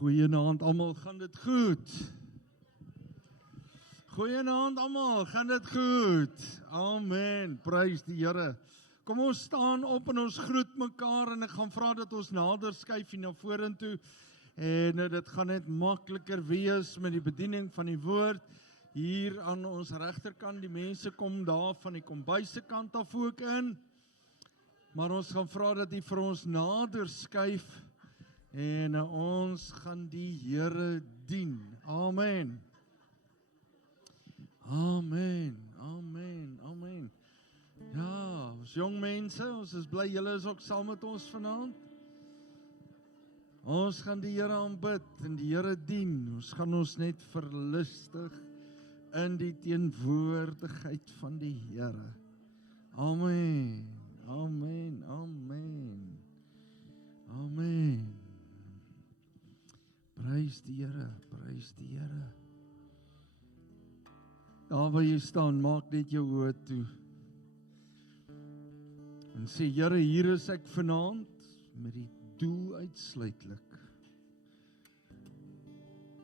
Goeienaand almal, gaan dit goed? Goeienaand almal, gaan dit goed? Amen, prys die Here. Kom ons staan op en ons groet mekaar en ek gaan vra dat ons nader skuif hier na vorentoe. En dit gaan net makliker wees met die bediening van die woord. Hier aan ons regterkant, die mense kom daar van die kombuise kant af ook in. Maar ons gaan vra dat jy vir ons nader skuif. En ons gaan die Here dien. Amen. Amen, amen, amen. Ja, ons jong mense, ons is bly julle is ook saam met ons vanaand. Ons gaan die Here aanbid en die Here dien. Ons gaan ons net verlustig in die teenwoordigheid van die Here. Amen, amen, amen, amen. Prys die Here, prys die Here. Daar waar jy staan, maak net jou oë toe. En sê, Here, hier is ek vanaand met die doel uitsluitlik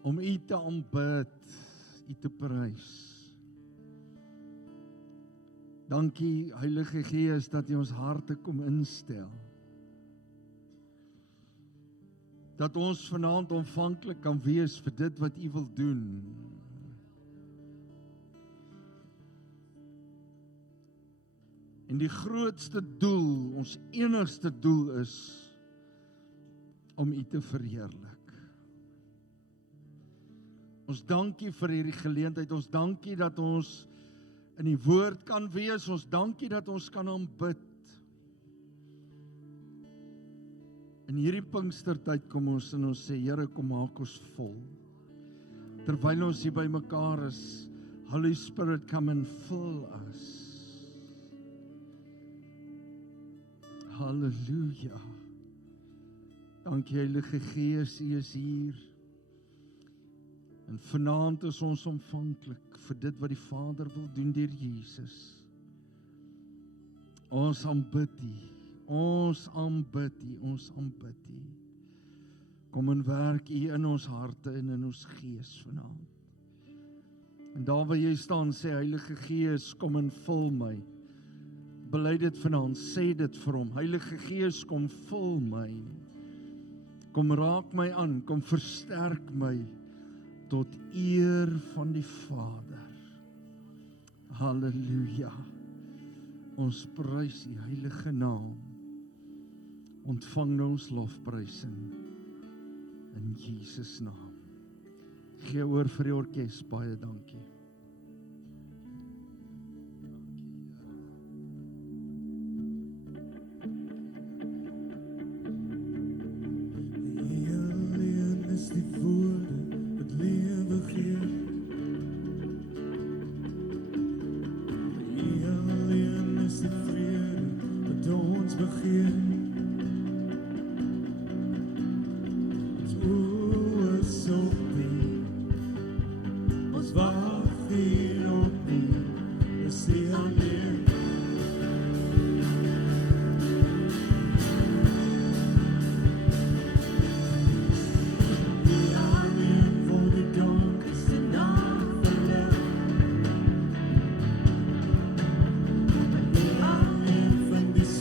om U te aanbid, U te prys. Dankie, Heilige Gees, dat U ons harte kom instel. Dat ons vanaand ontvanklik kan wees vir dit wat U wil doen. En die grootste doel, ons enigste doel is om U te verheerlik. Ons dankie vir hierdie geleentheid, ons dankie dat ons in die woord kan wees, ons dankie dat ons kan aanbid. In hierdie Pinkstertyd kom ons en ons sê, Here, kom maak ons vol. Terwyl ons hier by mekaar is, Holy Spirit, come and fill us. Halleluja. Dankie Heilige Gees, U is hier. En vanaand is ons ontvanklik vir dit wat die Vader wil doen deur Jesus. Ons aanbid U. Ons aanbid U, ons aanbid U. Kom en werk U in ons harte en in ons gees vanaand. En daar waar jy staan, sê Heilige Gees, kom en vul my. Bely dit vanaand, sê dit vir hom. Heilige Gees, kom vul my. Kom raak my aan, kom versterk my tot eer van die Vader. Halleluja. Ons prys U heilige naam. Ontvang nou ons lofprysing in Jesus naam. Gee oor vir die orkes, baie dankie.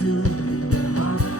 You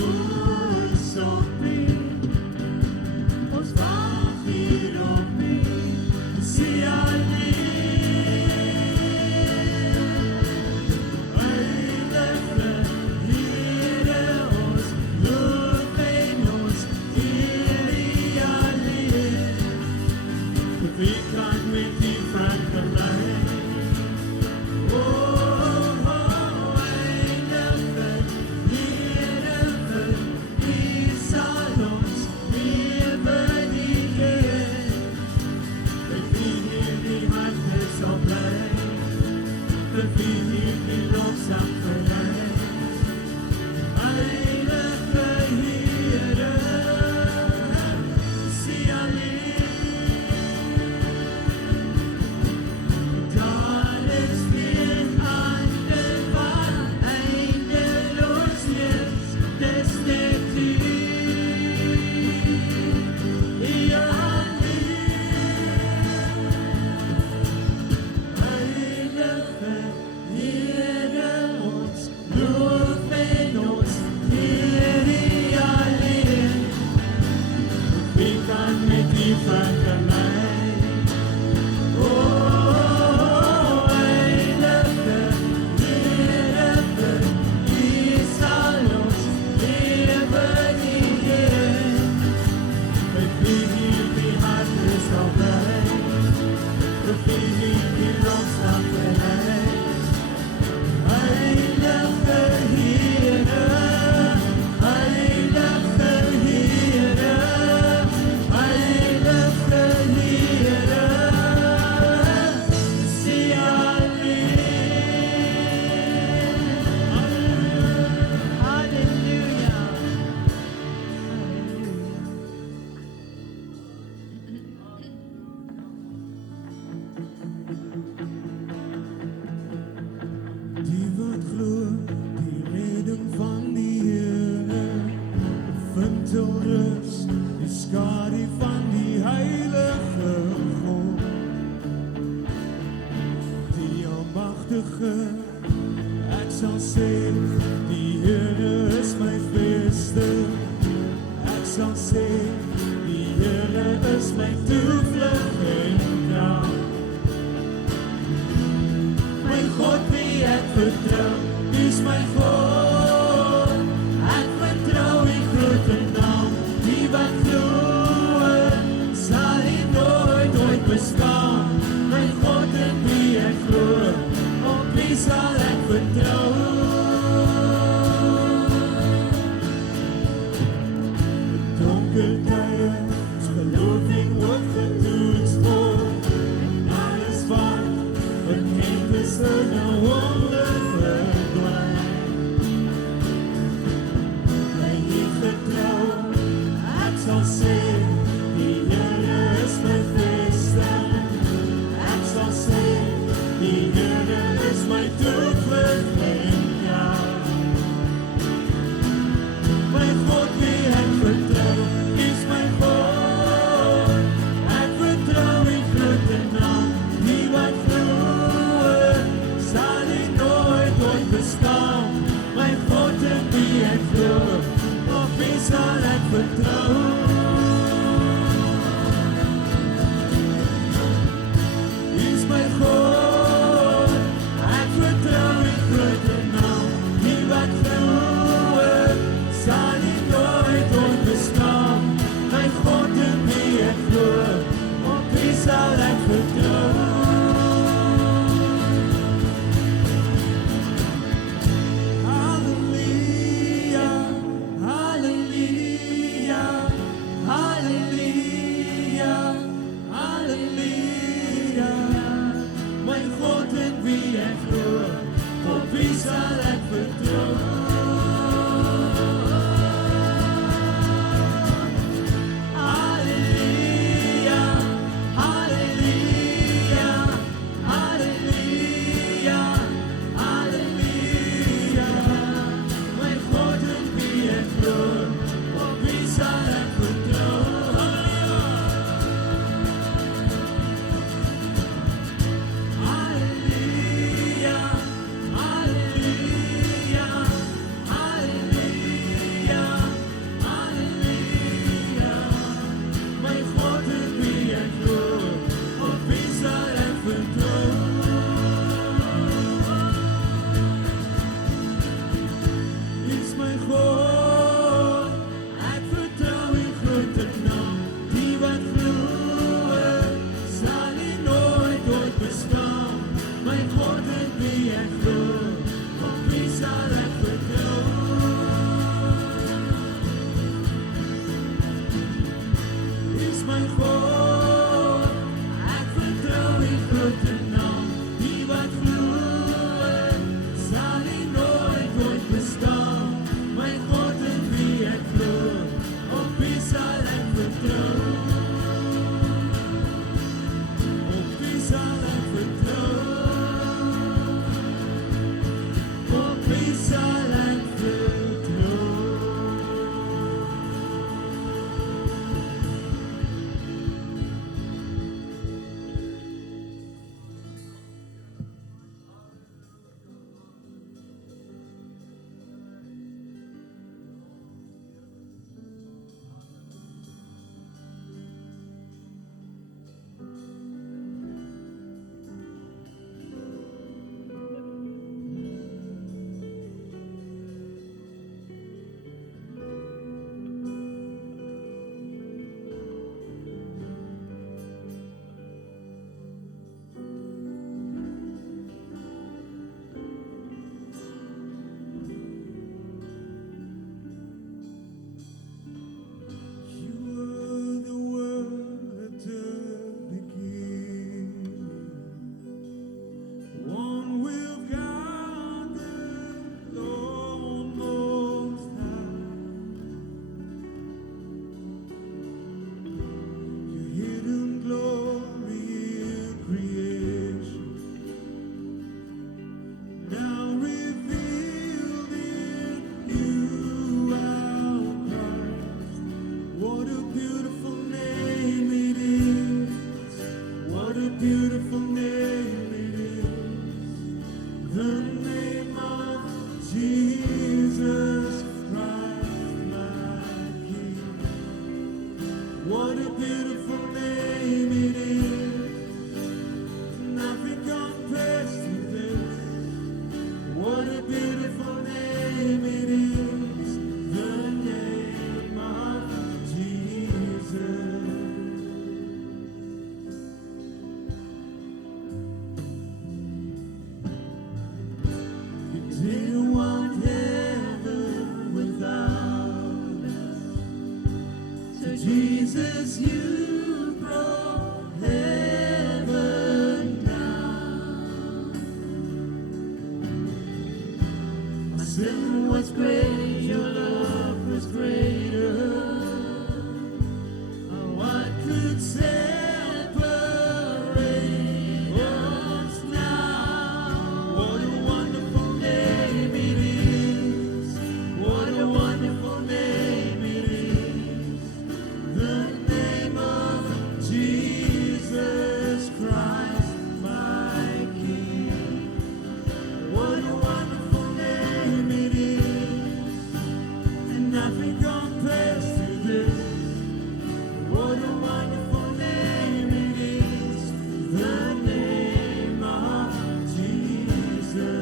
foes op U. Ons wag hier op U. Sien alleen. Heilige Here, ons loof en ons eer U alleen. Wie kan met U vergelyk? Ek sal sê, die Here is my beste. Ek sal sê, die Here is my toevlug en krag. My God wie ek vertrou, is my God. Ek vertrou die grote naam, die wat glo, sal nie nooit bestaan. My God en wie ek glo, op wie sal ek vertrou? Donker tye, geloof ek ook getoets word. Alles wat bekend is in 'n wonder verdwyn. Bly nie getrou, ek sal sê, die Here is my vesting. Ek sal sê, die Here is my toevlug en krag. My God wie ek vertrou, is my God. Ek vertrou die grote naam, die wat glo, sal nie nooit bestaan. My God en wie ek glo, op wie sal ek vertrou? Is my God, ek vertrou die grote naam, die wat glo, sal nie nooit bestaan. My God en wie ek glo, op wie sal ek vertrou? Halleluja, halleluja. What a beautiful name it is. Nothing compares to this. What a beautiful name it is. The name of Jesus. You didn't want heaven without us. So Jesus, you brought heaven down. My sin was great, your love was greater. What could separate us now? What a wonderful name it is. What a wonderful name it is. The name of Jesus Christ, my King. What a wonderful name it is. And nothing compares to this. What a wonderful name it is. The name of Jesus.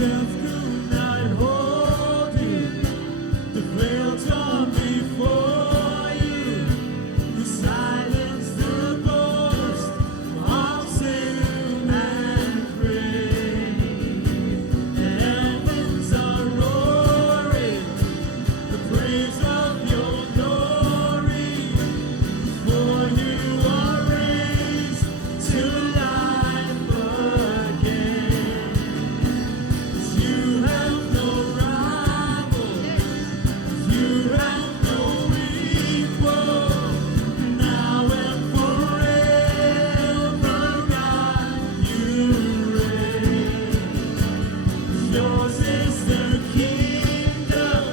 Death could not hold you. The veil torn before you. You silenced the boast of sin and grave. The heavens are roaring the praise of your glory. For you are raised to life again. You have no rival, you have no equal, now and forever, God, you reign. Yours is the kingdom,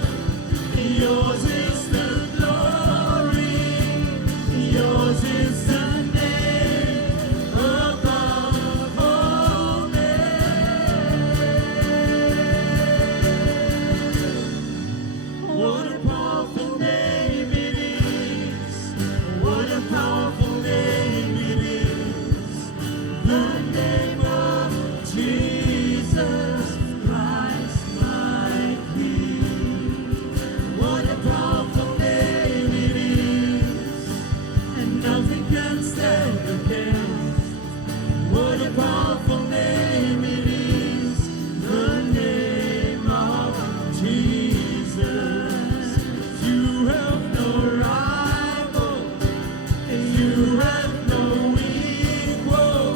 yours is the glory, yours is the name above all names. What a powerful name it is. What a powerful name it is. The name of Jesus Christ, my King. What a powerful name it is. And nothing can stand against. What a powerful name it is. The name of Jesus. You have no rival, and you have no equal,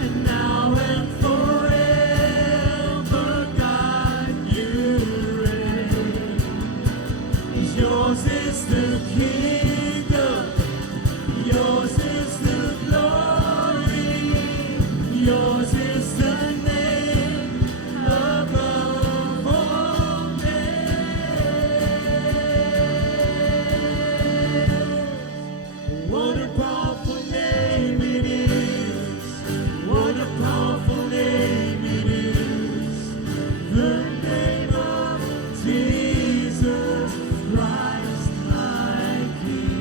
and now and forever, God, you reign. Yours is the kingdom, yours is the glory, yours is the name above all names. What a powerful name it is. What a powerful name it is. The name of Jesus Christ, my King.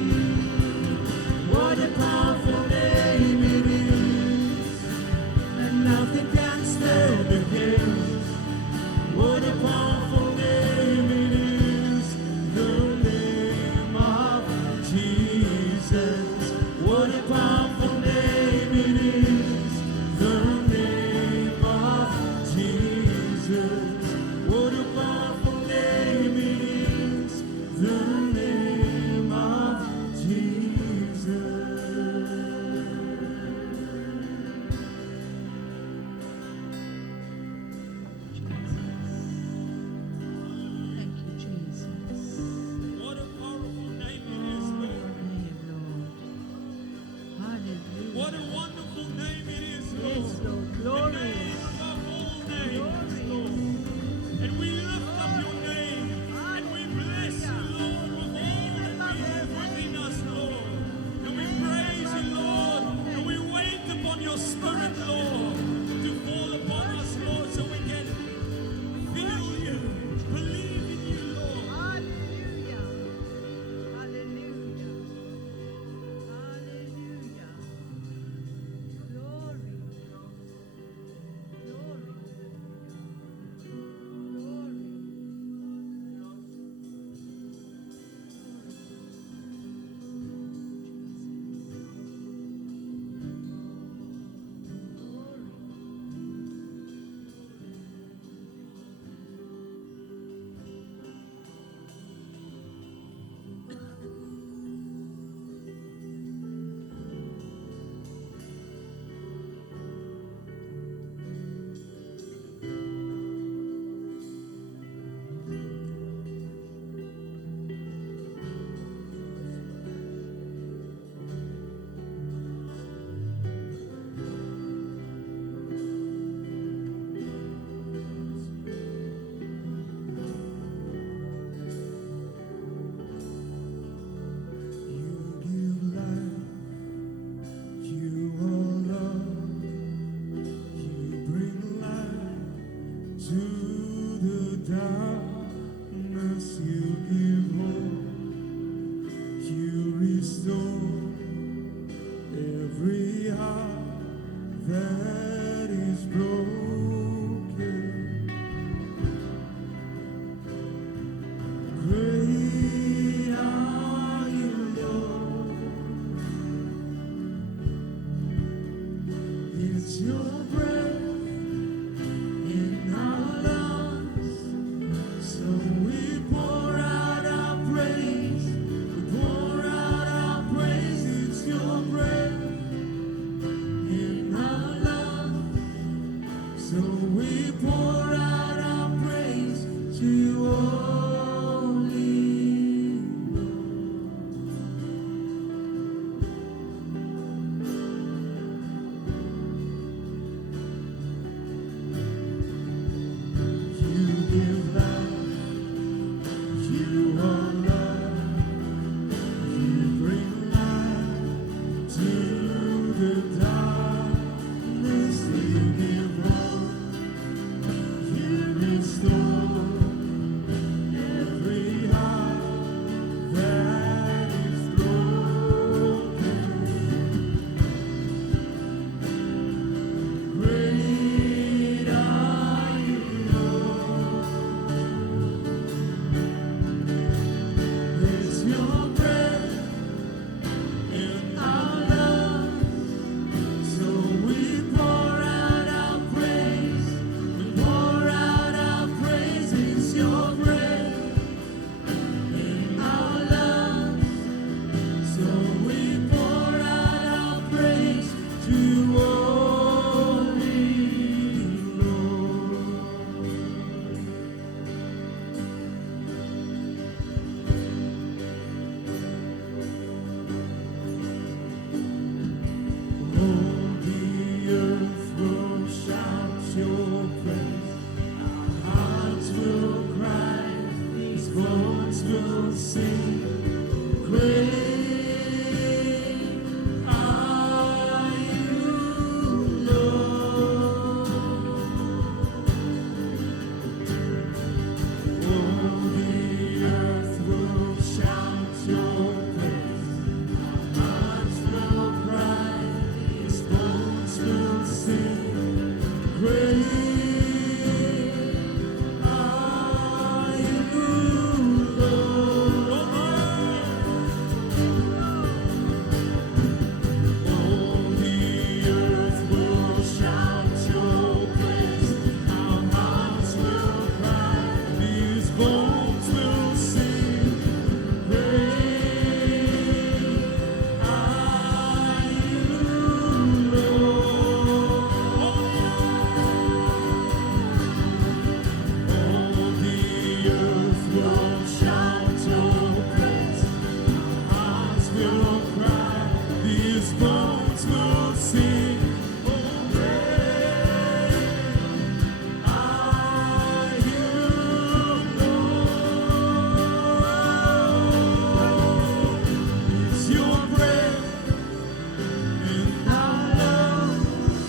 bones will sing. Great are you, Lord. All the earth will shout your praise. Hearts will cry, His bones will sing. Great are you, Lord. All the earth will shout your praise. Our hearts will cry, His bones will sing. Great are you, Lord. All the earth will shout your praise. Hearts will cry, His bones will sing. Oh, great are you, Lord. It's your breath in our lungs,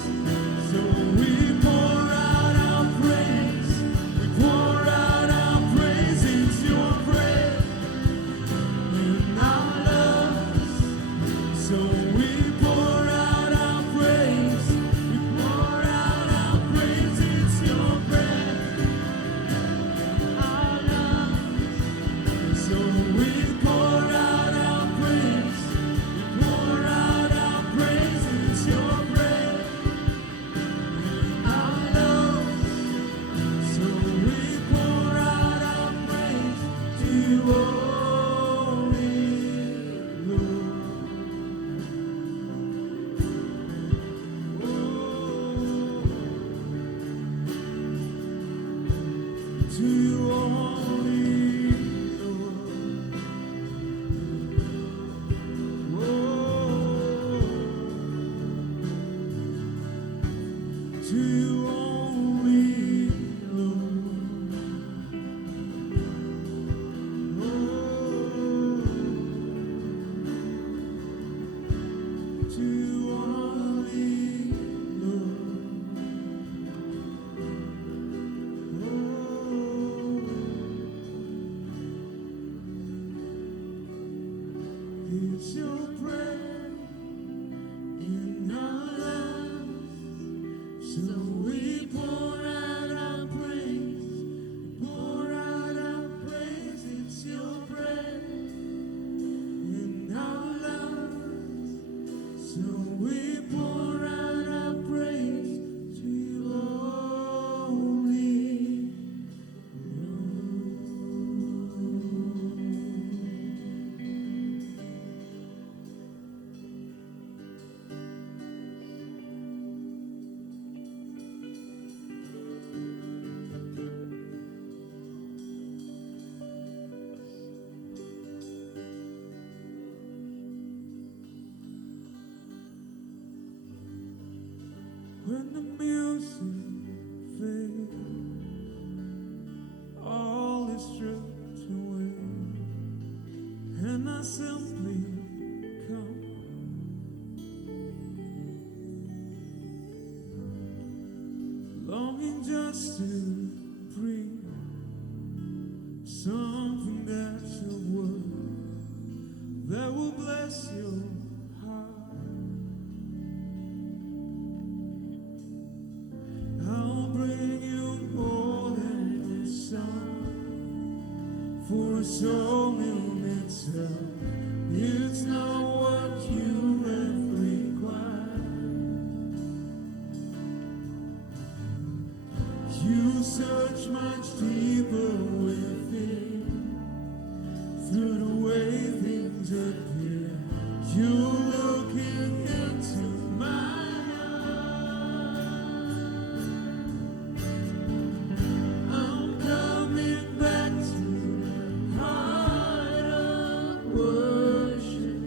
so we pour out our praise. We pour out our praise. It's your breath in our lungs, so we pour out our praise. We pour out our praise. It's your breath in our lungs, so we pour out our praise. We pour out our praise. It's your breath in our lungs, so we pour out our praise to you, only Lord. To you, only Lord. To you, only Lord. To you, only Lord. It's your breath in our lungs, so we pour out our praise. We pour out our praise. It's your breath in our lungs, so we pour out our praise to you, only when the music fades, all is stripped away, and I simply come, longing just to breathe something that's a word that will bless your heart. I'll bring you more than a song, for a song in itself, it's not what you have required. You search much deeper within, through the way things appear. You're looking into my I'm coming back to the heart of worship,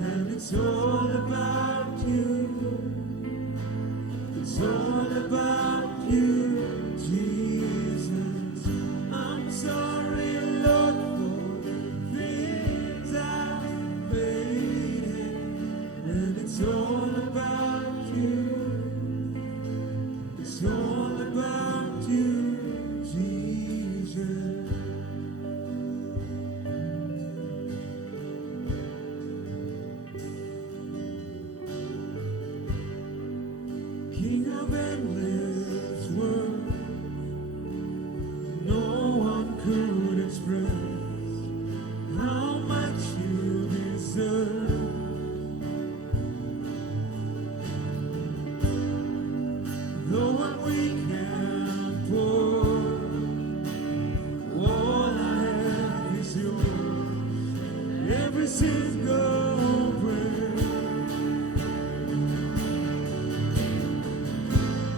and it's all about you. It's all about you, Jesus. of endless worth, no one could express how much you deserve. Though what we can pour, all I have is yours, every single breath.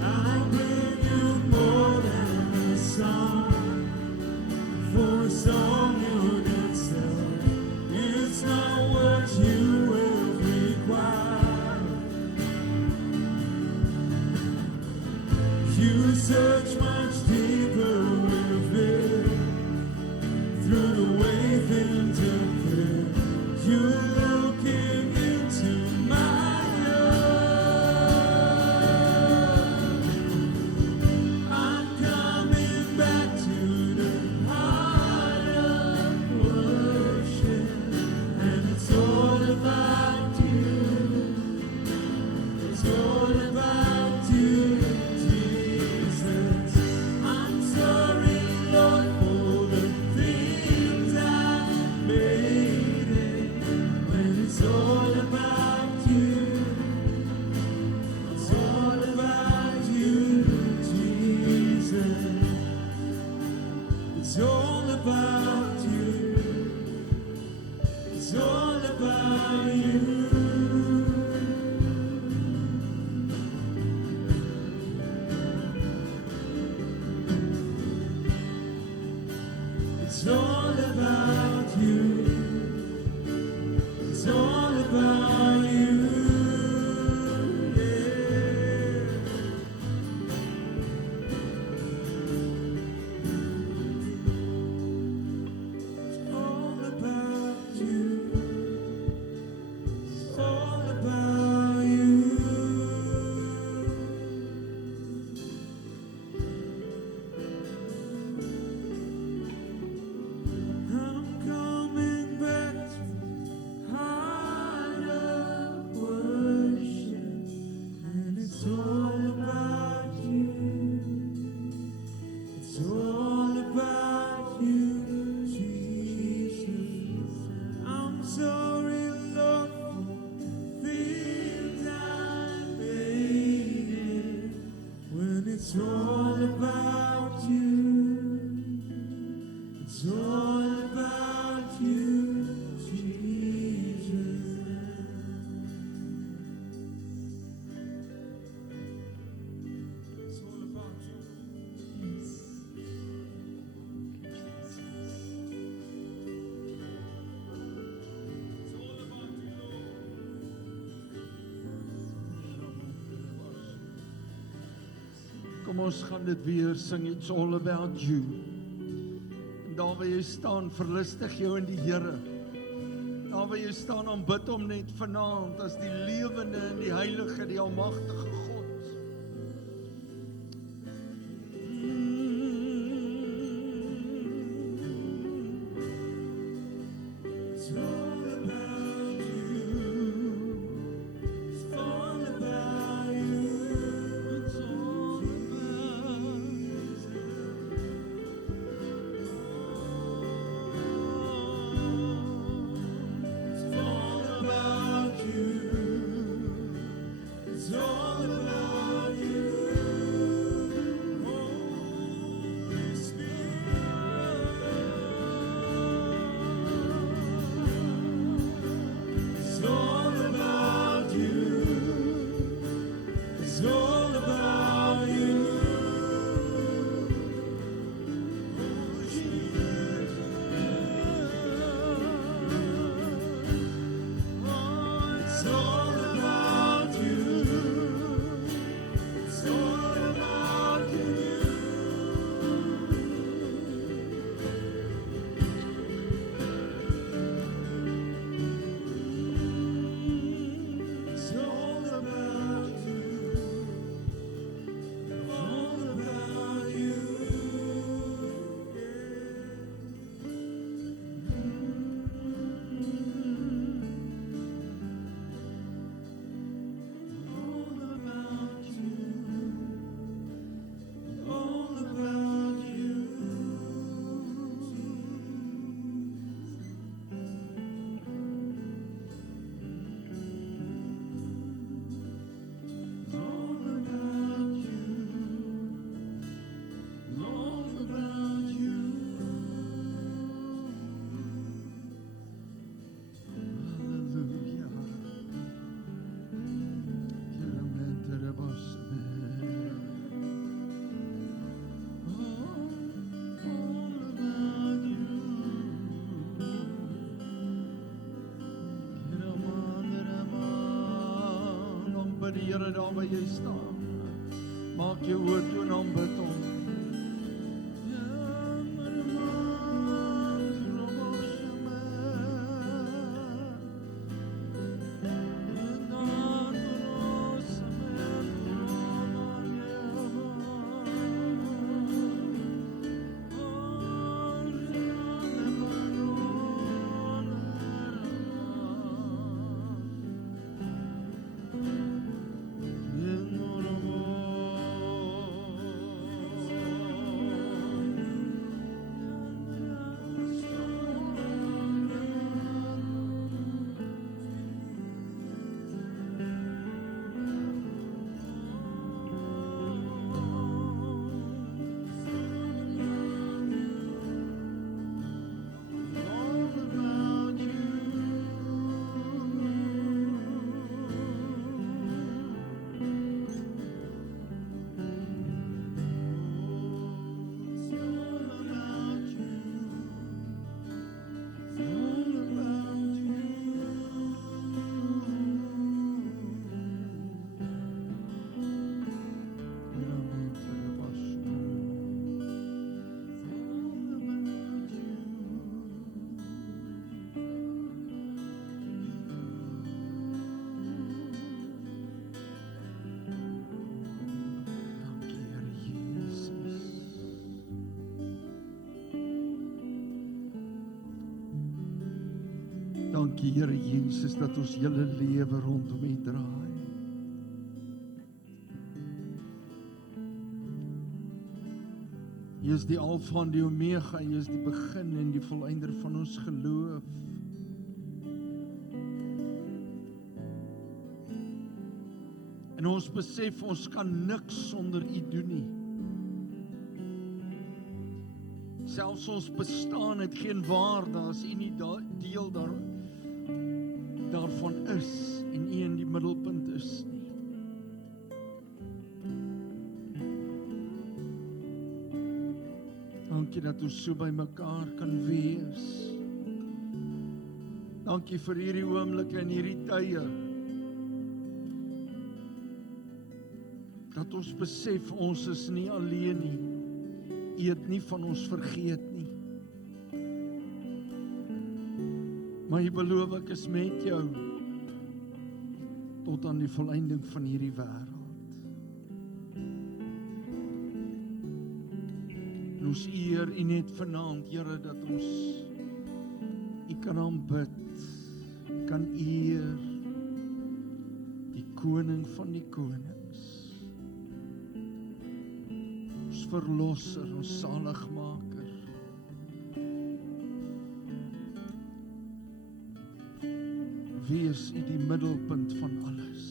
I bring you more than a song, for a song you did sell. It's not what you will require. You search much deeper within, through the way things appear. You're looking into my heart. I'm coming back to the heart of worship, and it's all about you. It's all about you, Jesus. I'm sorry, Lord, for the things I made it. When it's all about you, it's all about you, Jesus. It's all about you. It's all about you. It's all about you. It's all about you. Yeah. It's all about you. It's all about you. I'm coming back to heart of worship, and it's all about you. It's all about you, Jesus. I'm sorry, Lord, for things I made. When it's all about you, it's all about you, Jesus. It's all about you. It's all about you, Lord. Kom ons gaan dit weer sing. It's all about you. En daar waar jy staan, verlustig jou in die Here. Daar waar jy staan, aanbid hom net vanaand as die lewende en die heilige, die almagtige God. It's all about you. It's all about you. It's all about It's all about you. It's all about you. Holy Spirit. die Here daar by jy staan. Maak jou oor toe en aanbid hom. Dankie Here Jesus dat ons hele lewe rondom U draai. U is die Alfa en die Omega, U is die begin en die volëinder van ons geloof. En ons besef ons kan niks sonder U doen nie. Selfs ons bestaan het geen waarde as U nie deel daarvan is en U in die middelpunt is nie. Dankie dat ons so by mekaar kan wees. Dankie vir hierdie oomblikke en hierdie tye. Dat ons besef ons is nie alleen nie. U het nie van ons vergeet nie. Maar U beloof ek is met jou tot aan die volëinding van hierdie wêreld. En ons eer U net vanaand, Here, dat ons U kan aanbid, kan eer, die koning van die konings, ons verlosser, ons saligmaker. Wees U die middelpunt van alles.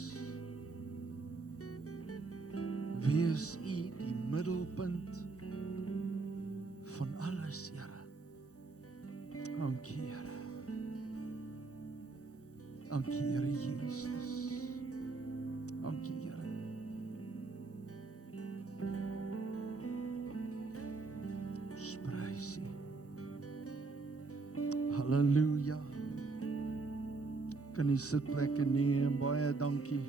Wees U die middelpunt van alles, Here. Dankie, Here. Dankie, Here Jesus. Dankie, Here. Ons prys U. Halleluja. Kan die sitplekke neem, baie dankie.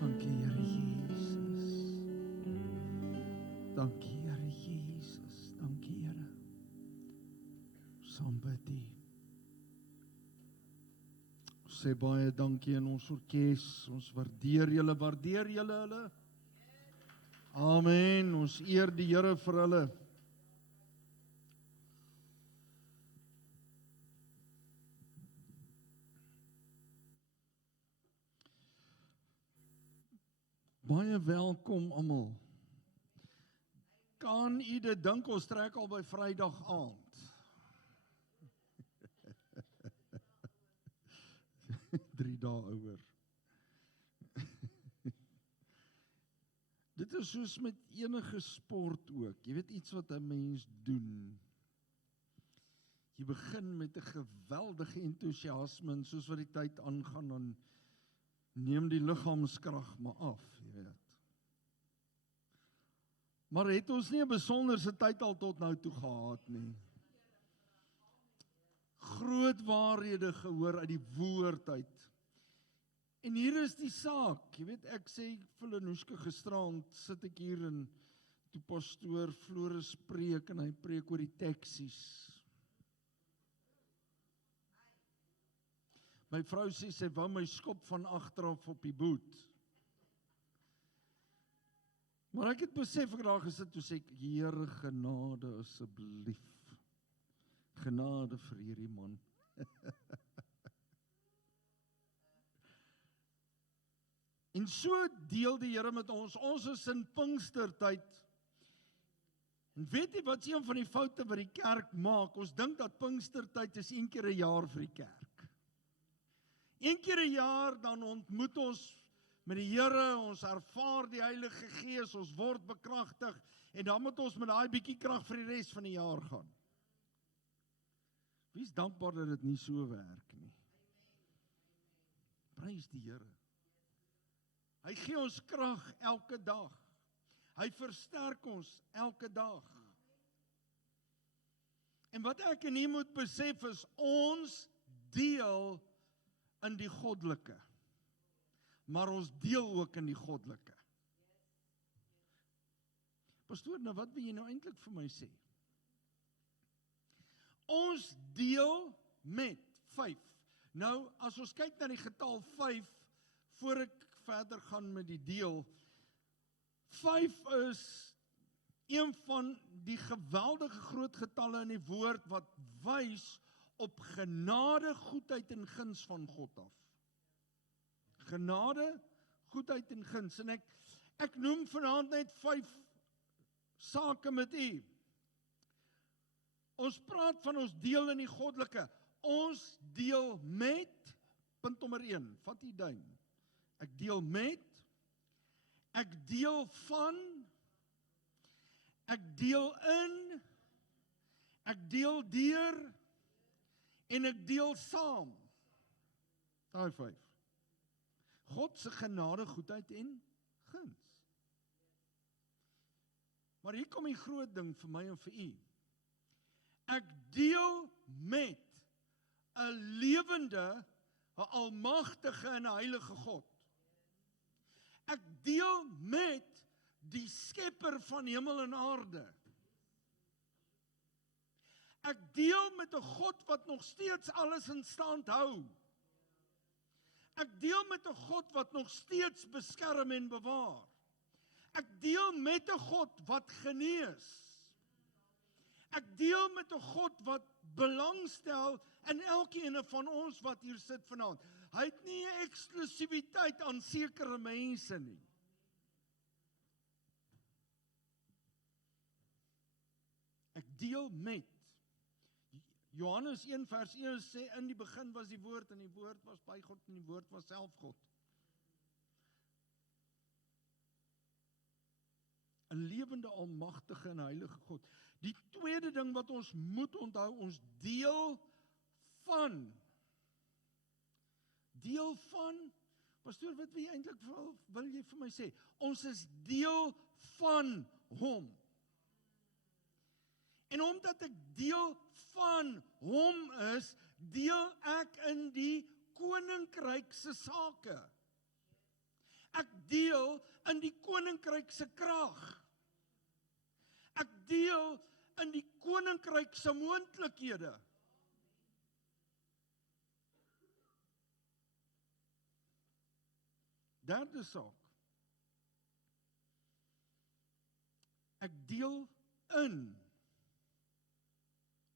Dankie Here Jesus. Dankie Here Jesus. Dankie Here. Ons aanbid U. Ons sê baie dankie aan ons orkes. Ons waardeer julle hulle. Amen. Ons eer die Here vir hulle. Baie welkom almal. Kan u dit dink ons trek al by Vrydag aand? 3 dae oor. Dit is soos met enige sport ook. Jy weet iets wat 'n mens doen. Jy begin met 'n geweldige entoesiasme en soos wat die tyd aangaan dan neem die liggaamskrag maar af, jy weet. Maar het ons nie 'n besonderse tyd al tot nou toe gehad nie? groot waarhede gehoor uit die woord uit. En hier is die saak, jy weet, ek sê vir Lenoeske gisterand, sit ek hier en toe pastoor Floris preek en hy preek oor die taksies. My vrou sê, sy wou my skop van agteraf op die boot. Maar ek het besef, ek daar gesit, toe sê ek, Here genade asseblief. Genade vir hierdie man. En so deel die Here met ons is in Pinkstertyd. En weet jy wat is een van die foute wat die kerk maak? Ons dink dat Pinkstertyd is 1 keer 'n jaar vir die kerk. 1 keer 'n jaar dan ontmoet ons met die Here, ons ervaar die Heilige Gees, ons word bekragtig en dan moet ons met daai bietjie krag vir die res van die jaar gaan. Wie is dankbaar dat dit nie so werk nie? Prys die Here. Hy gee ons krag elke dag. Hy versterk ons elke dag. En wat ek en jy moet besef is, ons deel in die goddelike. Maar ons deel ook in die goddelike. Pastoor, nou wat wil jy nou eintlik vir my sê? Ons deel met 5. Nou, as ons kyk na die getal 5, voor ek verder gaan met die deel, 5 is een van die geweldige groot getalle in die woord wat wys op genade, goedheid en guns van God af. Genade, goedheid en guns. En ek noem vanaand net 5 sake met u. Ons praat van ons deel in die goddelike. Ons deel met, punt nommer 1, vat die duim. Ek deel met, ek deel van, ek deel in, ek deel deur, en ek deel saam. Daai 5. God se genade, goedheid en guns. Maar hier kom die groot ding vir my en vir u. Ek deel met 'n lewende, 'n almagtige en 'n heilige God. Ek deel met die skepper van hemel en aarde. Ek deel met 'n God wat nog steeds alles in stand hou. Ek deel met 'n God wat nog steeds beskerm en bewaar. Ek deel met 'n God wat genees. Ek deel met 'n God wat belangstel in elkeen van ons wat hier sit vanaand. Hy het nie 'n eksklusiwiteit aan sekere mense nie. Ek deel met. Johannes 1 vers 1 sê, in die begin was die woord, en die woord was by God, en die woord was self God. 'n lewende, almagtige en heilige God. Die tweede ding wat ons moet onthou, ons deel van. Deel van, pastoor, wat wil jy eintlik wil jy vir my sê? Ons is deel van hom. En omdat ek deel van hom is, deel ek in die koninkryk se sake. Ek deel in die koninkryk se krag. Ek deel in die koninkryk se moontlikhede. Derde saak. Ek deel in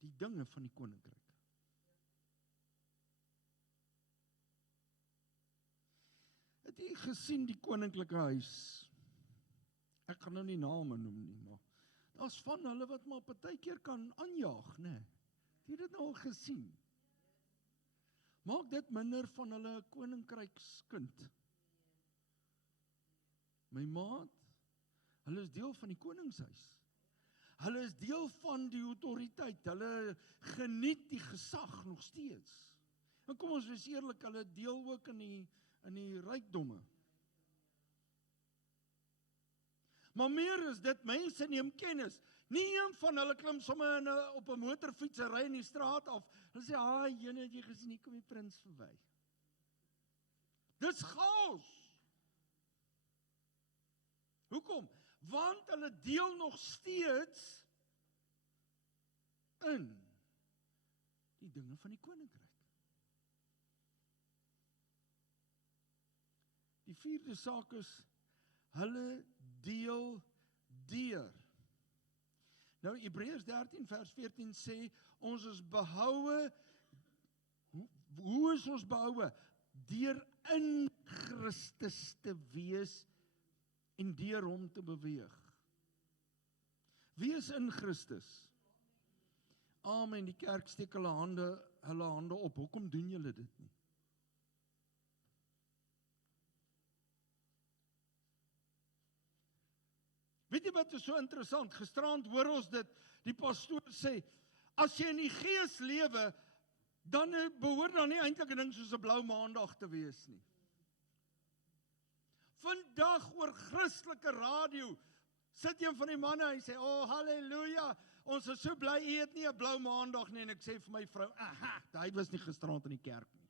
die dinge van die koninkryk. Het jy gesien die koninklike huis? Ek gaan nou nie name noem nie, maar daar's van hulle wat maar partykeer kan aanjaag, né? Het jy dit nou al gesien? Maak dit minder van hulle 'n koninkrykskind. My maat, hulle is deel van die koningshuis. Hulle is deel van die autoriteit. Hulle geniet die gesag nog steeds. En kom ons wees eerlik, hulle deel ook in die rykdomme. Maar meer is dit, mense neem kennis. Nie een van hulle klim sommer op 'n motorfiets en ry in die straat af. Hulle sê, "Haai, jene, het jy gesien, hier kom die prins verby." Dis chaos. Hoekom? Want hulle deel nog steeds in die dinge van die koninkryk. Die vierde saak is, hulle deel deur. Nou Hebreërs 13 vers 14 sê, ons is behoue, hoe is ons behoue? Deur in Christus te wees en deur hom te beweeg. Wie is in Christus? Amen, die kerk steek hulle hande op. Hoekom doen julle dit nie? Weet jy wat is so interessant? Gisterand hoor ons dit, die pastoor sê, as jy in die gees lewe, dan behoort dan nie eintlik 'n ding soos 'n blou maandag te wees nie. Vandag oor Christelike radio, sit een van die manne, hy sê, "Oh, halleluja, ons is so bly, u het nie 'n blou maandag nie," en ek sê vir my vrou, "Aha, hy was nie gisterand in die kerk nie."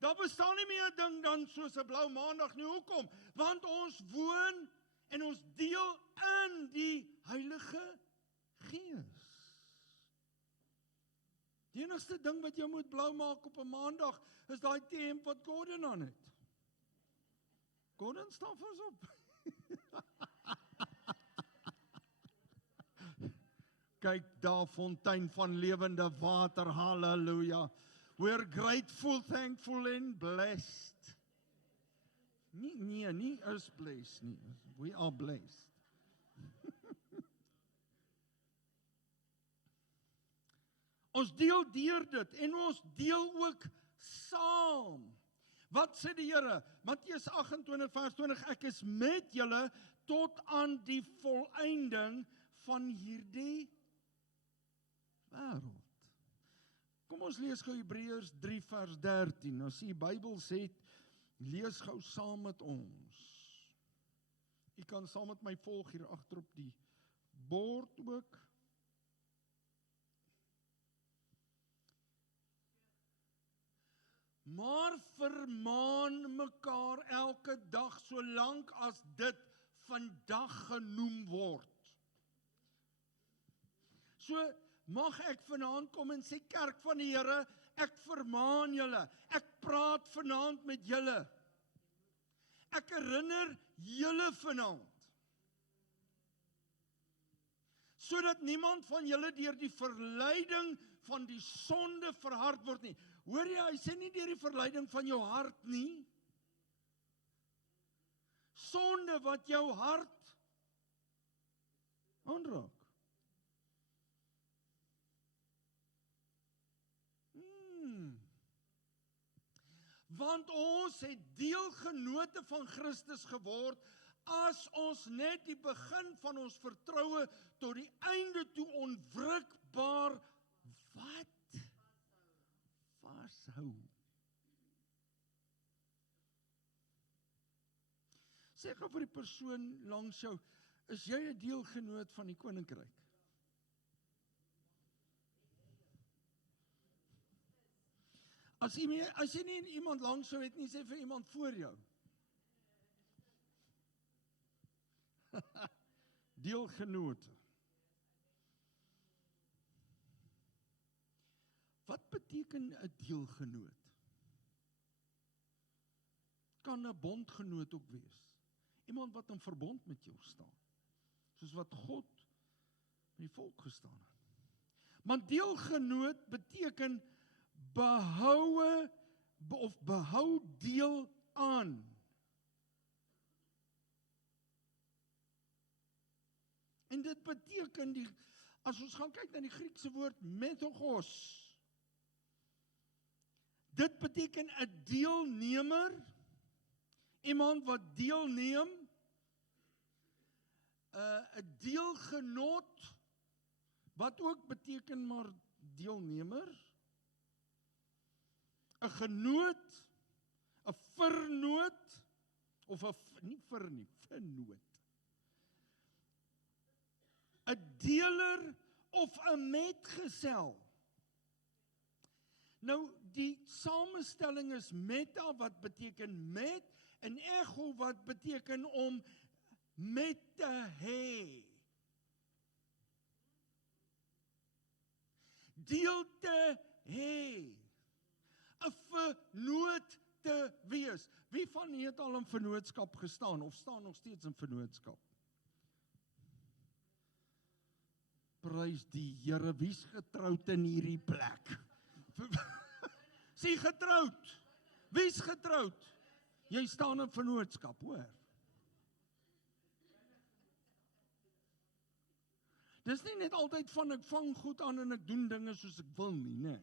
Daar bestaan nie meer 'n ding dan soos 'n blou maandag nie. Hoekom? Want ons woon en ons deel in die Heilige Gees. Die enigste ding wat jy moet blou maak op 'n maandag is daai T-hemp wat Gordon aan het. Gordon, staan vir ons op. Kyk daar, fontein van lewende water, halleluja. We're grateful, thankful and blessed. Nie is blessed nie. We are blessed. Ons deel deur dit en ons deel ook saam. Wat sê die Here? Matteus 28 vers 20, ek is met julle tot aan die volëinding van hierdie wêreld. Kom ons lees gou Hebreërs 3 vers 13. As die Bybel sê, lees gou saam met ons. U kan saam met my volg hier agter op die bord ook. Maar vermaan mekaar elke dag, solank as dit vandag genoem word. So mag ek vanaand kom en sê, kerk van die Here, ek vermaan julle, ek praat vanaand met julle. Ek herinner julle vanaand. Sodat niemand van julle deur die verleiding van die sonde verhard word nie. Hoor jy, hy sê nie deur die verleiding van jou hart nie. Sonde wat jou hart aanraak. Want ons het deelgenote van Christus geword, as ons net die begin van ons vertroue tot die einde toe onwrikbaar vashou. Sê gou vir die persoon langs jou, is jy 'n deelgenoot van die koninkryk? As jy nie iemand langs jou het nie, sê vir iemand voor jou. Deelgenote. Wat beteken 'n deelgenoot? Kan 'n bondgenoot ook wees. Iemand wat in verbond met jou staan. Soos wat God met die volk gestaan het. Maar deelgenoot beteken behou deel aan. En dit beteken, as ons gaan kyk na die Griekse woord metogos, dit beteken 'n deelnemer, iemand wat deelneem, 'n deelgenot, wat ook beteken maar deelnemer, 'n genoot, 'n vernoot, of 'n, nie vir nie, vernoot. 'n deler of 'n metgesel. Nou, die samestelling is meta, wat beteken met, en echo, wat beteken om met te hê. Deel te hê. 'n vernoot te wees. Wie van julle het al in vennootskap gestaan, of staan nog steeds in vennootskap? Prys die Here, wie's getroud in hierdie plek? Sê getroud. Wie's getroud? Jy staan in vennootskap, hoor. Dis nie net altyd van ek vang goed aan en ek doen dinge soos ek wil nie, né?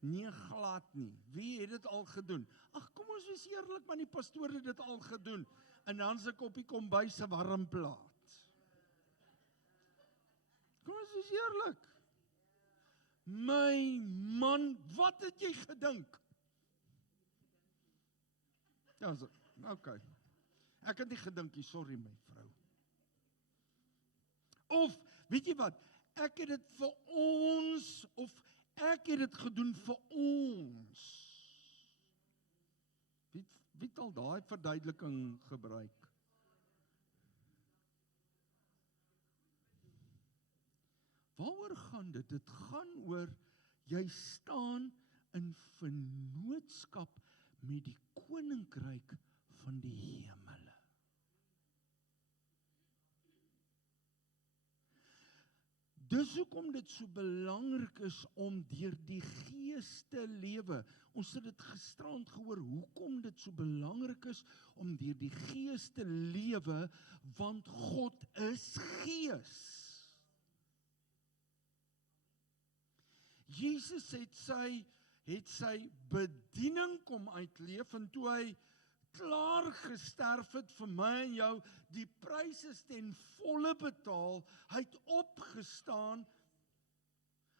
Nee, glad nie. Wie het dit al gedoen? Ag, kom ons wees eerlik, man, die pastoor het dit al gedoen. En dan se op die kombuis 'n warm plaat. Kom ons wees eerlik. My man, wat het jy gedink? Ja, so, okay. Ek het nie gedink nie, sorry my vrou. Of, weet jy wat, ek het dit vir ons, of ek het dit gedoen vir ons. Wie het al daai verduideliking gebruik? Waaroor gaan dit? Dit gaan oor, jy staan in vennootskap met die koninkryk van die hemele. Dis hoekom dit so belangrik is om deur die Gees te lewe. Ons het dit gisterand gehoor, hoekom dit so belangrik is om deur die Gees te lewe, want God is Gees. Jesus het sy bediening kom uitleef, en toe hy klaar gesterf het vir my en jou, die prys is ten volle betaal, hy het opgestaan,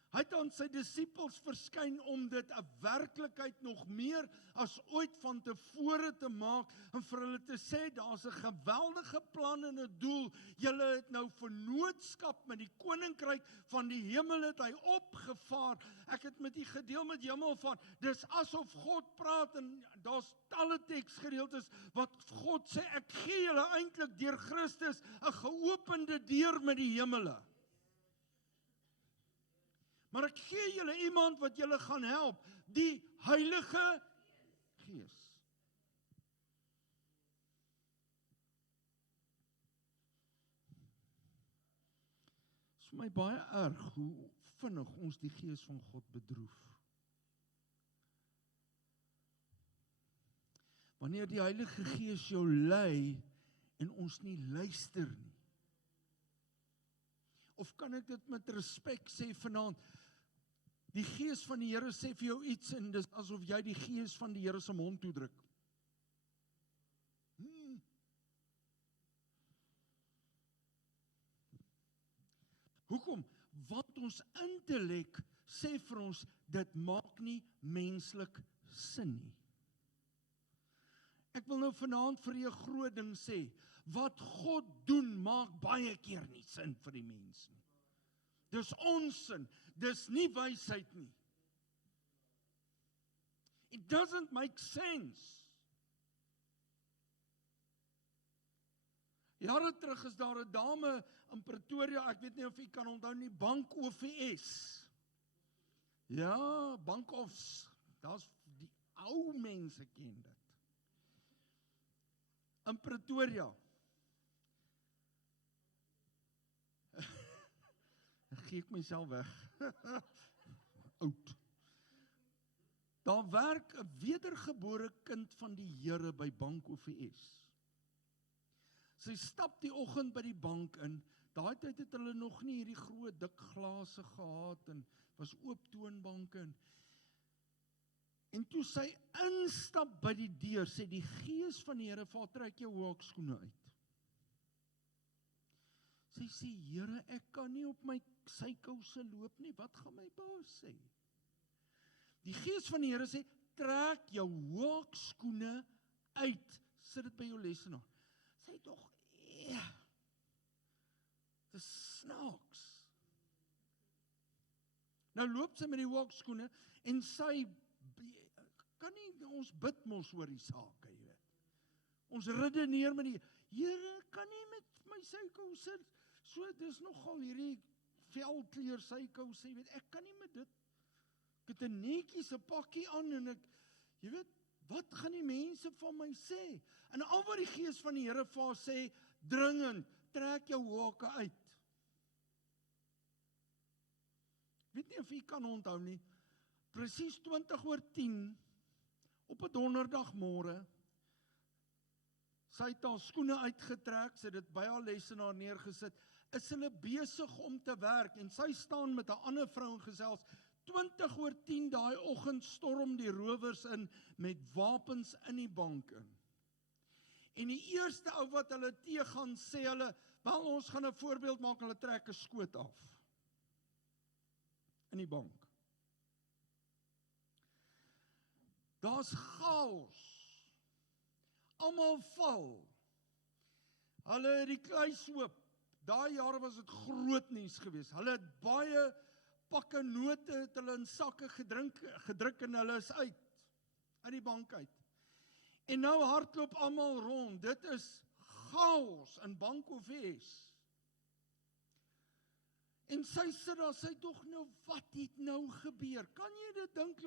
hy het aan sy disippels verskyn om dit 'n werklikheid nog meer as ooit van tevore te maak, en vir hulle te sê, daar's 'n geweldige plan en 'n doel, julle het nou vennootskap met die koninkryk van die hemel, het hy opgevaar. Ek het met u gedeel met Hemelvaart, dis asof God praat, en daar's talle teksgedeeltes wat God sê, ek gee julle eintlik deur Christus 'n geopende deur met die hemele. Maar ek gee julle iemand wat julle gaan help, die Heilige Gees. Dit is vir my baie erg hoe vinnig ons die Gees van God bedroef. Wanneer die Heilige Gees jou lei en ons nie luister nie. Of kan ek dit met respek sê vanaand? Die Gees van die Here sê vir jou iets, en dis asof jy die Gees van die Here se mond toedruk. Hoekom? Want ons intellek sê vir ons, dit maak nie menslik sin nie. Ek wil nou vanaand vir jou 'n groot ding sê. Wat God doen, maak baie keer nie sin vir die mens nie. Dis onsin, dis nie wysheid nie. It doesn't make sense. Jare terug is daar 'n dame in Pretoria, ek weet nie of u kan onthou nie, Bank OVS. Ja, Bankoffs, daar's die ou mense ken dit. In Pretoria. Gee ek myself weg. Oud. Daar werk 'n wedergebore kind van die Here by Bank OVS. Sy stap die oggend by die bank in. Daai tyd het hulle nog nie hierdie groot dik glase gehad en was oop toonbanke. En toe sy instap by die deur, sê die Gees van die Here, "Val, trek jou hoekskoene uit." Sy sê, "Here, ek kan nie op my sykouse loop nie, wat gaan my baas sê?" Die Gees van die Here sê, trek jou hoekskoene uit. Sit dit by jou lesenaar. Sê tog, dis snaaks. Nou loop sy met die hoekskoene en sy kan nie, ons bid mos oor die saak, jy weet. Ons redeneer met die Here, kan nie met my sykouse, so dis nogal hierdie velkleur sykouse, jy weet, ek kan nie met dit. Ek het 'n netjies 'n pakkie aan en ek, jy weet, wat gaan die mense van my sê? En al wat die Gees van die Here vir haar sê, dringend, trek jou hoeke uit. Ek weet nie of jy kan onthou nie, presies 20:10, op 'n donderdagmôre, sy het haar skoene uitgetrek, sy het dit by haar lesenaar neergesit, is hulle besig om te werk, en sy staan met 'n ander vrou en gesels, 20:10 daai oggend storm die rowers in met wapens in die bank in. En die eerste ou wat hulle teëgaan sê hulle, wel ons gaan 'n voorbeeld maak, hulle trek 'n skoot af in die bank. Daar's chaos. Almal val. Hulle het die kluis oop. Daai jare was dit groot nuus geweest. Hulle het baie pakke note het hulle in sakke gedruk en hulle is uit die bank uit. En nou hardloop almal rond. Dit is chaos in Bankofes. En sy sit daar, sy tog nou, wat het nou gebeur? Kan jy dit dink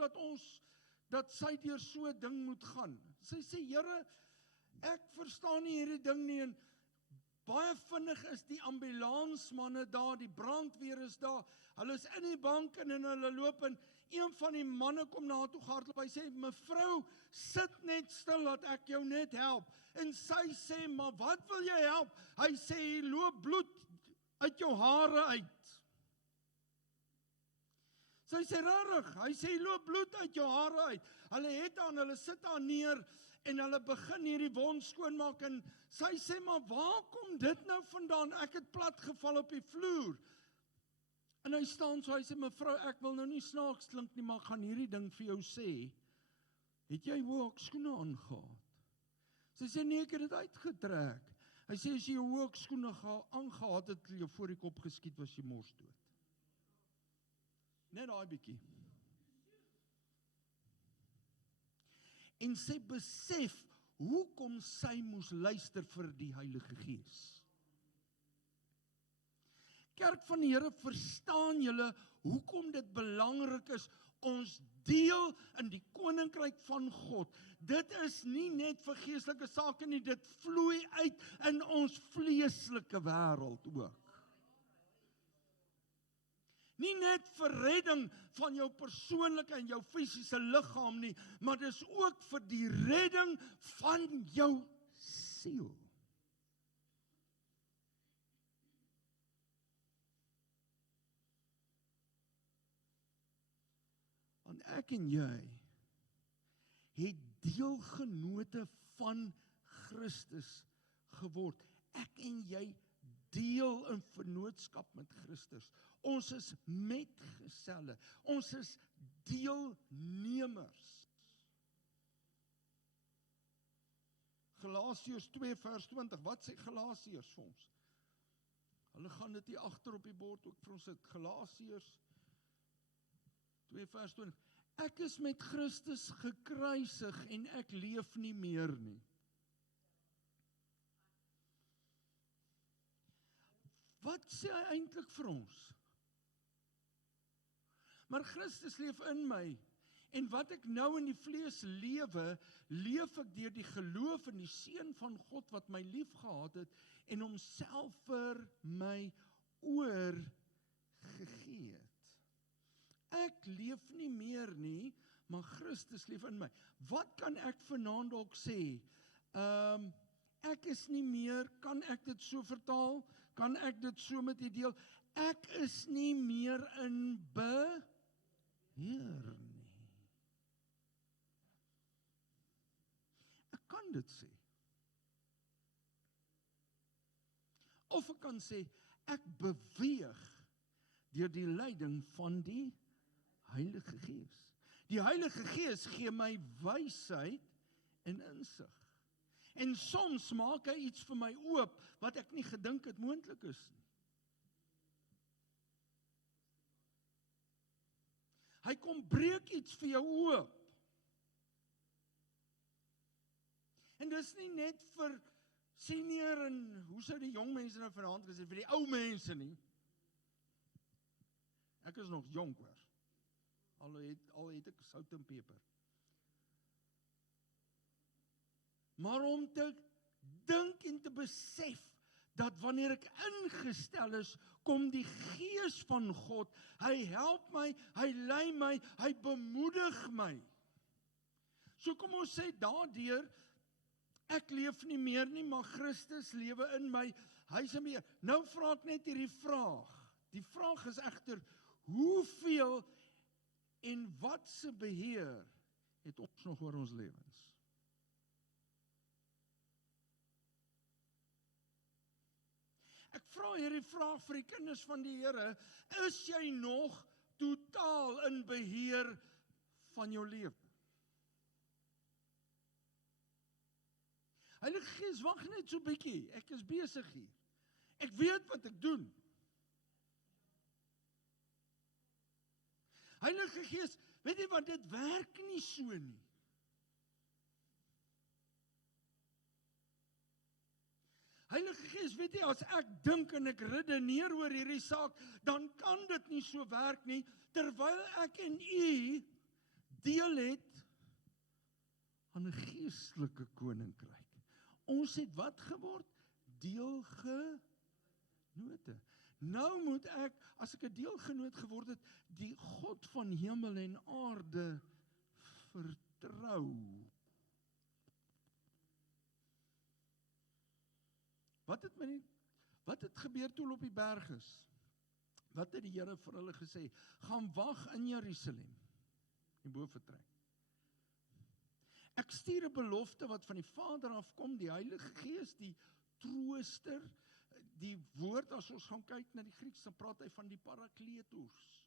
dat sy deur so 'n ding moet gaan? Sy sê, Here, ek verstaan nie hierdie ding nie, en baie vinnig is die ambulansmanne daar, die brandweer is daar, hulle is in die bank en hulle loop, en een van die manne kom na haar toe gehardloop, hy sê, mevrou, sit net stil, dat ek jou net help. En sy sê, maar wat wil jy help? Hy sê, hier loop bloed uit jou hare uit. Sy sê, rarig, hy sê, loop bloed uit jou hare uit. Hulle sit daar neer, en hulle begin hierdie wond skoonmaak, en sy sê, maar waar kom dit nou vandaan? Ek het plat geval op die vloer. En hy staan so, hy sê, mevrou, ek wil nou nie snaaks klink nie, maar ek gaan hierdie ding vir jou sê. Het jy hoekskoene aangehad? Sy sê, nee, ek het dit uitgetrek. Hy sê, as jy jou hoekskoene aangehad het, jou voor die kop geskiet, was jy mors dood. Net daai bietjie. En sy besef, hoekom sy moes luister vir die Heilige Gees. Kerk van die Here, verstaan julle, hoekom dit belangrik is, ons deel in die koninkryk van God. Dit is nie net vir geestelike sake nie, dit vloei uit in ons vleeslike wêreld ook. Nie net vir redding van jou persoonlike en jou fisiese liggaam nie, maar dis ook vir die redding van jou siel. Want ek en jy het deelgenote van Christus geword. Ek en jy deel in vennootskap met Christus. Ons is metgeselle. Ons is deelnemers. Galasiërs 2 vers 20. Wat sê Galasiërs vir ons? Hulle gaan dit hier agter op die bord ook vir ons sit. Galasiërs 2 vers 20. Ek is met Christus gekruisig en ek leef nie meer nie. Wat sê hy eintlik vir ons? Maar Christus leef in my, en wat ek nou in die vlees lewe, leef ek deur die geloof in die Seun van God wat my lief gehad het en homself vir my oorgegee het. Ek leef nie meer nie, maar Christus leef in my. Wat kan ek vanaand dalk sê? Ek is nie meer, kan ek dit so vertaal? Kan ek dit so met u deel? Ek is nie meer in beheer nie. Ek kan dit sê. Of ek kan sê, ek beweeg deur die leiding van die Heilige Gees. Die Heilige Gees gee my wysheid en insig. En soms maak hy iets vir my oop, wat ek nie gedink het moontlik is nie. Hy kom breek iets vir jou oop. En dis nie net vir senior en, hoe sou die jong mense nou vanaand gesê, vir die ou mense nie. Ek is nog jonk hoor. Al het ek sout en peper. Maar om te dink en te besef, dat wanneer ek ingestel is, kom die Gees van God, hy help my, hy lei my, hy bemoedig my. So kom ons sê daardeur, ek leef nie meer nie, maar Christus lewe in my, hy is meer. Nou vra ek net hierdie vraag. Die vraag is egter, hoeveel en wat se beheer het ons nog oor ons lewens? Ek vra hierdie vraag vir die kinders van die Here, is jy nog totaal in beheer van jou lewe? Heilige Gees, wag net so bietjie, ek is besig hier. Ek weet wat ek doen. Heilige Gees, weet jy wat, dit werk nie so nie. Heilige Gees, weet jy, as ek dink en ek redeneer oor hierdie saak, dan kan dit nie so werk nie, terwyl ek en u deel het aan 'n geestelike koninkryk. Ons het wat geword? Deelgenote. Nou moet ek, as ek 'n deelgenoot geword het, die God van hemel en aarde vertrou. Wat het gebeur toe hulle op die berg is? Wat het die Here vir hulle gesê? Gaan wag in Jerusalem, die bovertrek. Ek stuur 'n belofte wat van die Vader afkom, die Heilige Gees, die trooster, die woord, as ons gaan kyk na die Grieks, dan praat hy van die parakletos.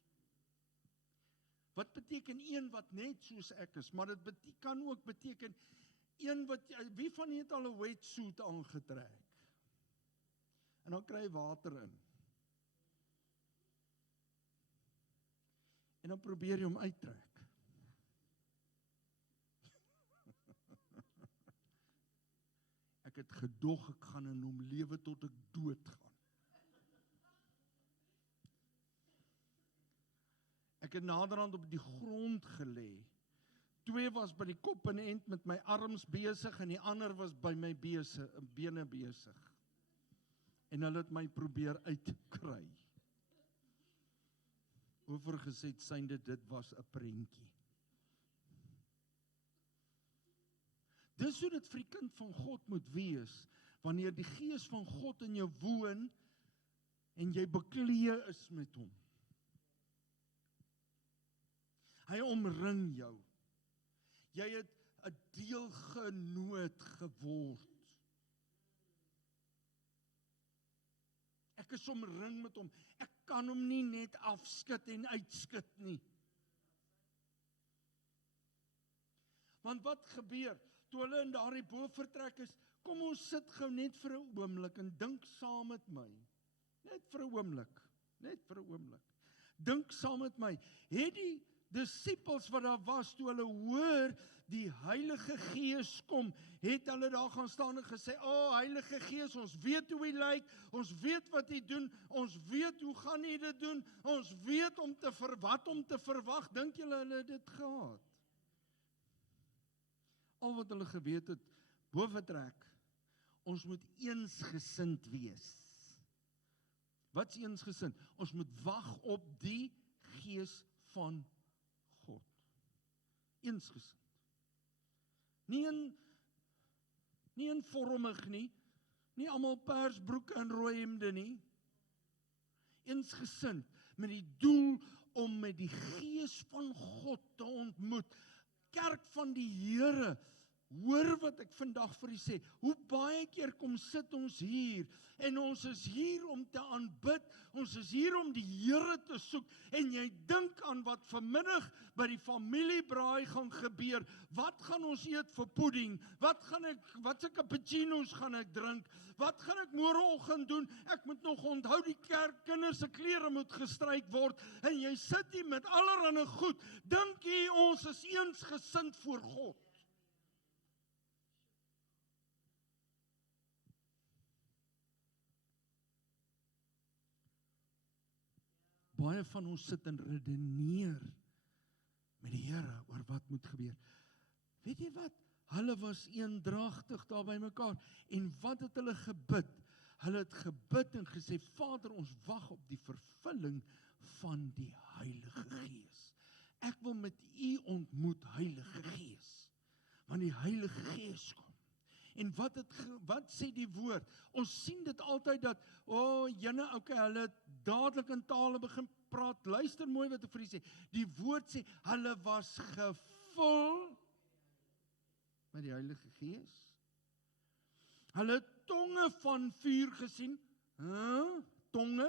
Wat beteken een wat net soos ek is, maar dit kan ook beteken een wat, wie van julle het al 'n wetsuit aangetrek? En dan kry hy water in. En dan probeer jy hom uittrek. Ek het gedog, ek gaan in hom lewe tot ek dood gaan. Ek het naderhand op die grond gelê. 2 was by die kop en end met my arms besig en die ander was by my bene besig. En hulle het my probeer uitkry. Oorgesê synde, dit was 'n prentjie. Dis hoe dit vir die kind van God moet wees, wanneer die Gees van God in jou woon, en jy bekleë is met hom. Hy omring jou. Jy het 'n deelgenoot geword. Ek is omring met hom. Ek kan hom nie net afskud en uitskud nie. Want wat gebeur? Toe hulle in daardie bofortrek is, kom ons sit gou net vir 'n oomblik en dink saam met my. Net vir 'n oomblik. Net vir 'n oomblik. Dink saam met my. Het die disippels wat daar was, toe hulle hoor die Heilige Gees kom, het hulle daar gaan staan en gesê, o Heilige Gees, ons weet hoe hy lyk, ons weet wat hy doen, ons weet hoe gaan hy dit doen, ons weet wat om te verwag, dink julle hulle het dit gehad? Al wat hulle geweet het, boventrek, ons moet eensgesind wees. Wat is eensgesind? Ons moet wag op die Gees van God. Eensgesind. Nie eenvormig nie, nie almal persbroeke en rooi hemde nie. Eensgesind, met die doel om met die Gees van God te ontmoet. Kerk van die Here, Hoor wat ek vandag vir u sê, hoe baie keer kom sit ons hier, en ons is hier om te aanbid, ons is hier om die Here te soek, en jy dink aan wat vanmiddag by die familiebraai gaan gebeur, wat gaan ons eet vir pudding, wat se cappuccino's gaan ek drink, wat gaan ek môreoggend doen, ek moet nog onthou die kerkkinders se klere moet gestryk word, en jy sit hier met allerhande goed, dink jy ons is eensgesind voor God? Baie van ons sit en redeneer met die Here oor wat moet gebeur. Weet jy wat? Hulle was eendragtig daar by mekaar. En wat het hulle gebid? Hulle het gebid en gesê, Vader, ons wag op die vervulling van die Heilige Gees. Ek wil met u ontmoet, Heilige Gees. Want die Heilige Gees kom. En wat sê die woord? Ons sien dit altyd dat, hulle het dadelik in tale begin praat. Luister mooi wat ek vir u sê. Die woord sê, hulle was gevul met die Heilige Gees. Hulle het tonge van vuur gesien. Tonge?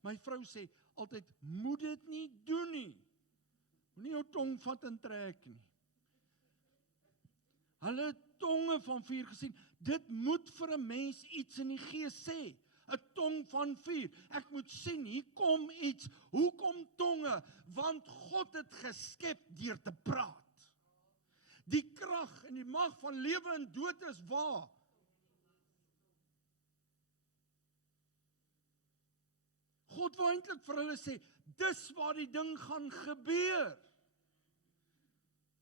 My vrou sê altyd, moet dit nie doen nie. Moenie jou tong vat en trek nie. Hulle het tonge van vuur gesien. Dit moet vir 'n mens iets in die gees sê. 'n Tong van vuur. Ek moet sien, hier kom iets. Hoekom tonge? Want God het geskep deur te praat. Die krag en die mag van lewe en dood is waar? God wou eintlik vir hulle sê, dis waar die ding gaan gebeur.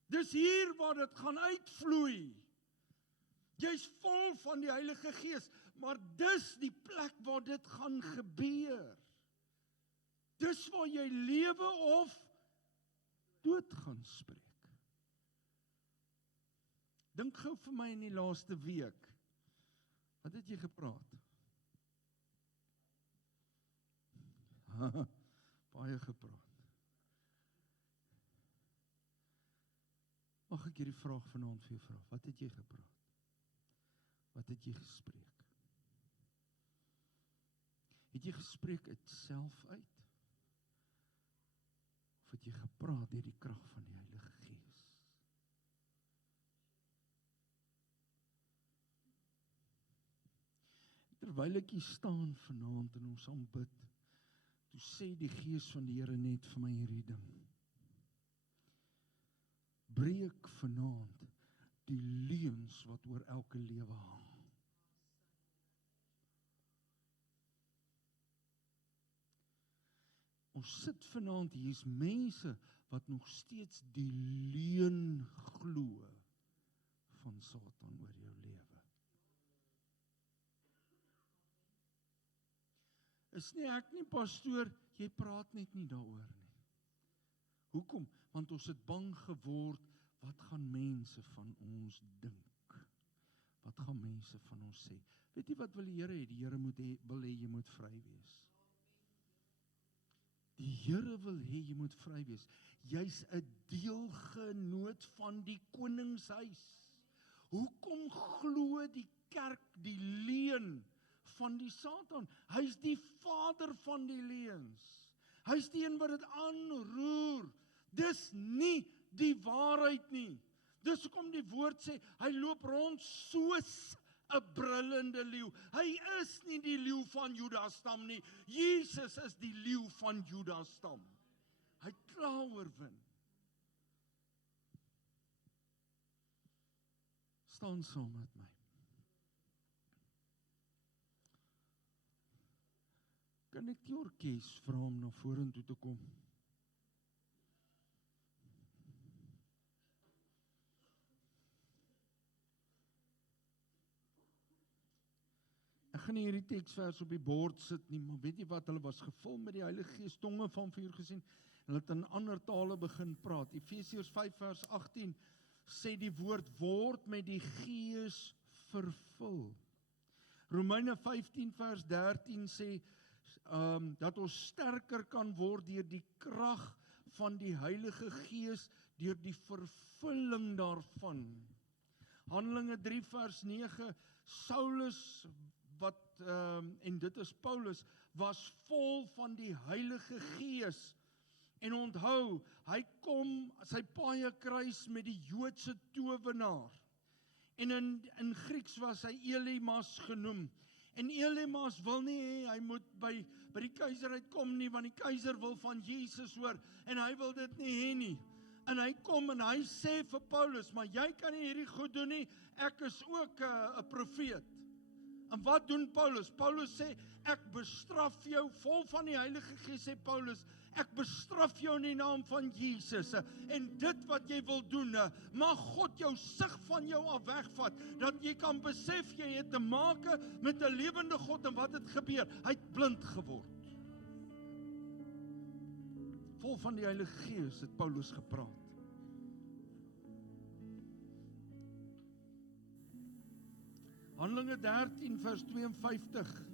Dis hier waar dit gaan uitvloei. Jy's vol van die Heilige Gees, maar dis die plek waar dit gaan gebeur. Dis waar jy lewe of dood gaan spreek. Dink gou vir my in die laaste week. Wat het jy gepraat? Baie gepraat. Mag ek hierdie vraag vanaand vir jou vra? Wat het jy gepraat? Wat het jy gespreek? Het jy gespreek uit self uit? Of het jy gepraat deur die krag van die Heilige Gees? Terwyl ek hier staan vanaand en ons aanbid, toe sê die Gees van die Here net vir my hierdie ding. Breek vanaand die leuns wat oor elke lewe hang. Ons sit vanaand, hier is mense wat nog steeds die leuen glo van Satan oor jou lewe. Is nie ek nie, pastoor, jy praat net nie daaroor nie. Hoekom? Want ons het bang geword, wat gaan mense van ons dink? Wat gaan mense van ons sê? Weet jy wat wil die Here hê? Die Here wil hê jy moet vry wees. Die Here wil hê jy moet vry wees. Jy's 'n deelgenoot van die koningshuis. Hoekom glo die kerk die leuen van die Satan? Hy's die vader van die leuns. Hy's die een wat dit aanroer. Dis nie die waarheid nie. Dis hoekom die woord sê, hy loop rond soos 'n brullende leeu. Hy is nie die leeu van Juda stam nie. Jesus is die leeu van Juda stam. Hy klaar oorwin. Staan saam met my. Kan ek die orkes vra om na vorentoe te kom? Ek gaan nie hierdie teksvers op die bord sit nie, maar weet jy wat, hulle was gevul met die Heilige Gees, tonge van vuur gesien, hulle het in ander tale begin praat. Efesiërs 5 vers 18 sê die woord, word met die Gees vervul. Romeine 15 vers 13 sê, dat ons sterker kan word deur die krag van die Heilige Gees, deur die vervulling daarvan. Handelinge 3 vers 9, Saulus, en dit is Paulus, was vol van die Heilige Gees. En onthou, hy kom sy paie kruis met die Joodse towenaar. En in Grieks was hy Elimas genoem. En Elimas wil nie hê, hy moet by die keiser uitkom nie, want die keiser wil van Jesus hoor, en hy wil dit nie hê nie. En hy kom en hy sê vir Paulus, maar jy kan nie hierdie goed doen nie, ek is ook 'n profeet. En wat doen Paulus? Paulus sê, ek bestraf jou, vol van die Heilige Gees sê Paulus, ek bestraf jou in die naam van Jesus. En dit wat jy wil doen, mag God jou sig van jou af wegvat, dat jy kan besef, jy het te make met 'n lewende God, en wat het gebeur? Hy het blind geword. Vol van die Heilige Gees het Paulus gepraat. Handelinge 13 vers 52.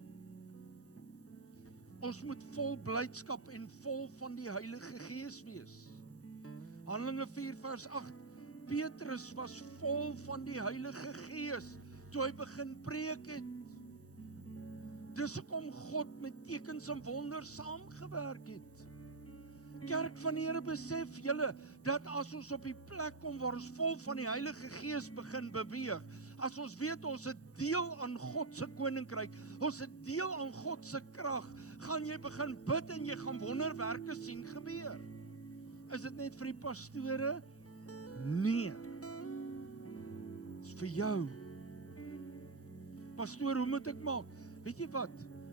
Ons moet vol blydskap en vol van die Heilige Gees wees. Handelinge 4 vers 8. Petrus was vol van die Heilige Gees toe hy begin preek het. Dis hoekom God met tekens en wonders saamgewerk het. Kerk van die Here, besef julle dat as ons op die plek kom waar ons vol van die Heilige Gees begin beweeg, as ons weet ons het deel aan God se koninkryk, ons het deel aan God se krag, gaan jy begin bid en jy gaan wonderwerke sien gebeur. Is dit net vir die pastore? Nee. Dit is vir jou. Pastoor, hoe moet ek maak? Weet jy wat?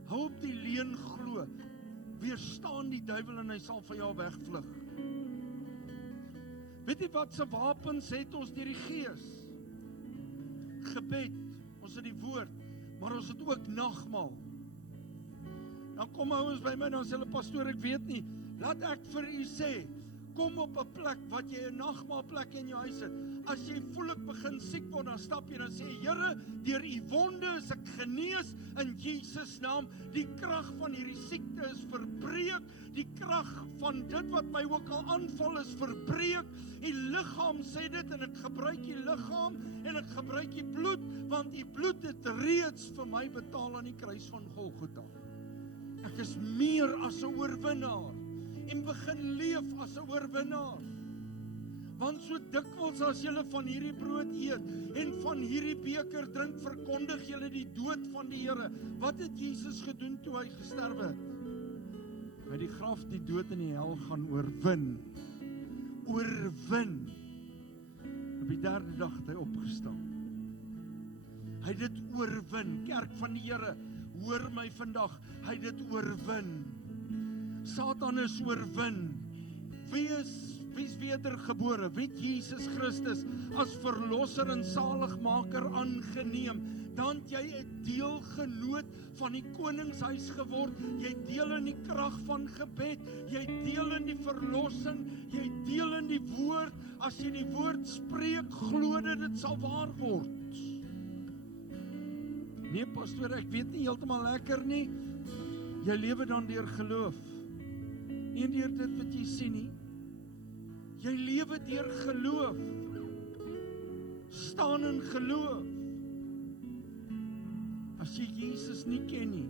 Hou op die leuen glo. Weerstaan die duiwel en hy sal van jou wegvlug. Weet jy wat se wapens het ons deur die Gees? Gebed, ons het die woord, maar ons het ook nagmaal. Dan kom ouens by my en dan sê hulle, pastoor, ek weet nie, laat ek vir u sê, kom op 'n plek wat jy 'n nagmaalplek in jou huis het. As jy voel ek begin siek word, dan stap jy en dan sê, Here, deur u wonde is ek genees in Jesus naam. Die krag van hierdie siekte is verbreek. Die krag van dit wat my ook al aanval is verbreek. U liggaam sê dit en ek gebruik u liggaam en ek gebruik u bloed, want u bloed het reeds vir my betaal aan die kruis van Golgotha. Ek is meer as 'n oorwinnaar en begin leef as 'n oorwinnaar. Want so dikwels as julle van hierdie brood eet en van hierdie beker drink, verkondig julle die dood van die Here. Wat het Jesus gedoen toe hy gesterf het? Hy het die graf, die dood en die hel gaan oorwin. Oorwin. Op die 3de dag het hy opgestaan. Hy het dit oorwin. Kerk van die Here, hoor my vandag, hy het dit oorwin. Satan is oorwin. Wie is wedergebore? Wie het Jesus Christus as verlosser en saligmaker aangeneem? Dan het jy 'n deelgenoot van die koningshuis geword. Jy deel in die krag van gebed. Jy deel in die verlossing. Jy deel in die woord. As jy die woord spreek, glo dit sal waar word. Nee, pastoor, ek weet nie heeltemal lekker nie. Jy lewe dan deur geloof. Nie deur dit wat jy sien nie. Jy lewe deur geloof. Staan in geloof. As jy Jesus nie ken nie,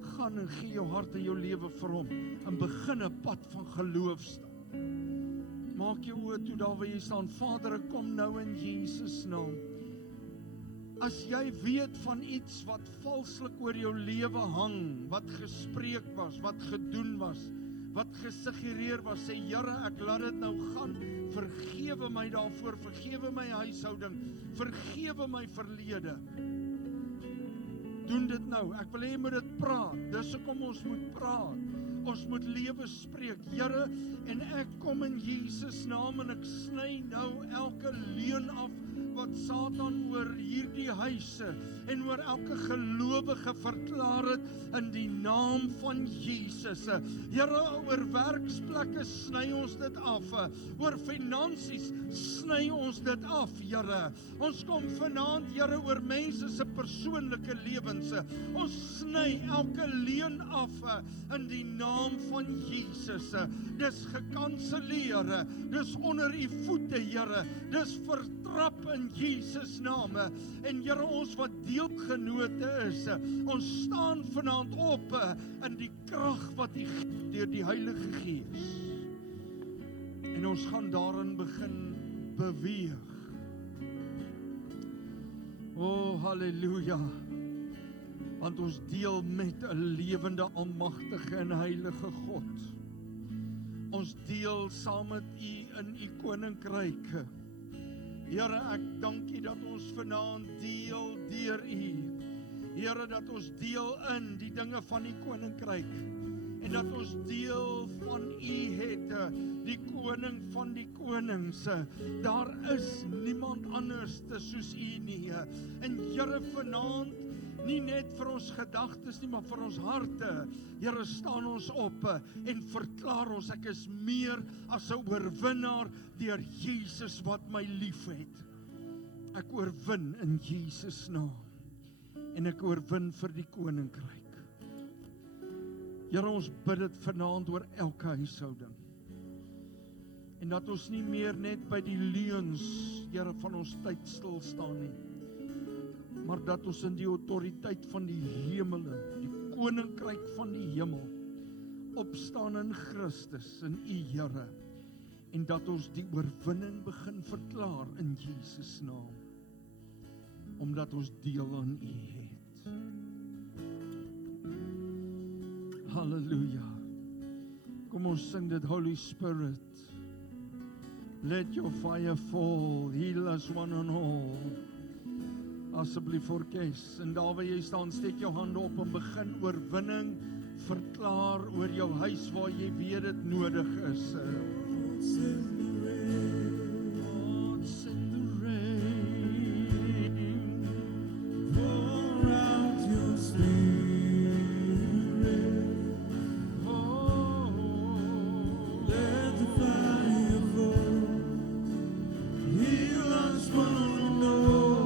gaan en gee jou hart en jou lewe vir hom en begin 'n pad van geloof staan. Maak jou oë toe daar waar jy staan. Vader, ek kom nou in Jesus naam. As jy weet van iets wat valslik oor jou lewe hang, wat gespreek was, wat gedoen was, wat gesuggereer was, sê Here, ek laat dit nou gaan. Vergewe my daarvoor, vergewe my huishouding, vergewe my verlede. Doen dit nou. Ek wil hê jy moet dit praat. Dis hoekom ons moet praat. Ons moet lewe spreek. Here, en ek kom in Jesus naam en ek sny nou elke leuen af wat Satan oor hierdie huise en oor elke gelowige verklaar het in die naam van Jesus. Here, oor werksplekke sny ons dit af. Oor finansies sny ons dit af, Here. Ons kom vanaand, Here, oor mense se persoonlike lewens. Ons sny elke leuen af in die naam van Jesus. Dis gekanselleer. Dis onder u voete, Here. Dis vertraag trap in Jesus naam. En Here, ons wat deelgenote is, ons staan vanaand op in die krag wat U gee deur die Heilige Gees. En ons gaan daarin begin beweeg. O, halleluja. Want ons deel met 'n lewende, almagtige en heilige God. Ons deel saam met U in U koninkryk. Here, ek dank U dat ons vanaand deel deur U. Here, dat ons deel in die dinge van die koninkryk. En dat ons deel van U het, die koning van die konings. Daar is niemand anders soos U nie. En Here, vanaand, nie net vir ons gedagtes nie, maar vir ons harte. Here, staan ons op en verklaar ons, ek is meer as 'n oorwinnaar deur Jesus wat my liefhet. Ek oorwin in Jesus naam. En ek oorwin vir die koninkryk. Here, ons bid dit vanaand oor elke huishouding. En dat ons nie meer net by die leuns, Here, van ons tyd stil staan nie. Maar dat ons in die autoriteit van die hemele, die koninkryk van die hemel, opstaan in Christus, in U Here, en dat ons die oorwinning begin verklaar in Jesus naam, omdat ons deel aan U het. Halleluja. Kom ons sing dit, Holy Spirit. Let your fire fall, heal us one and all. Asseblief orkes, en daar waar jy staan, steek jou hande op en begin oorwinning verklaar oor jou huis waar jy weet dit nodig is. Lord, send the rain. Pour out your spirit. Oh, let the fire fall. Heal us one and all.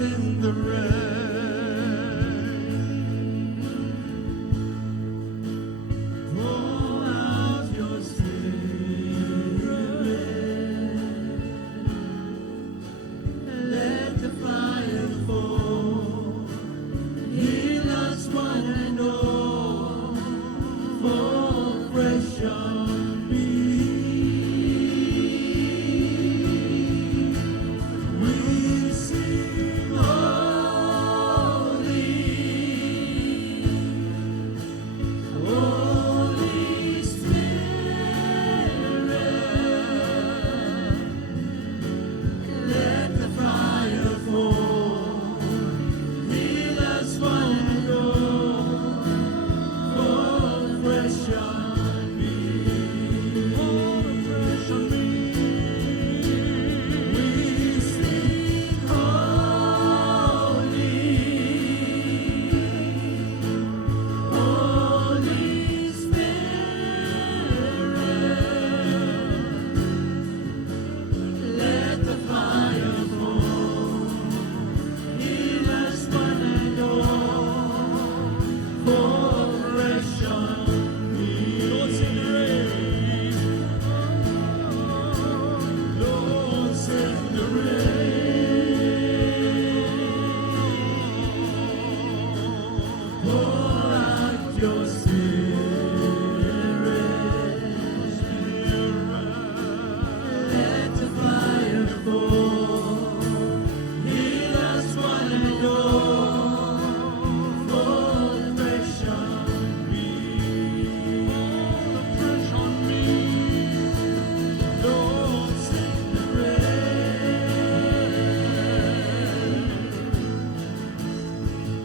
In the rain, pour out your spirit, let the fire fall, heal us one and all, fall fresh on me. We sing,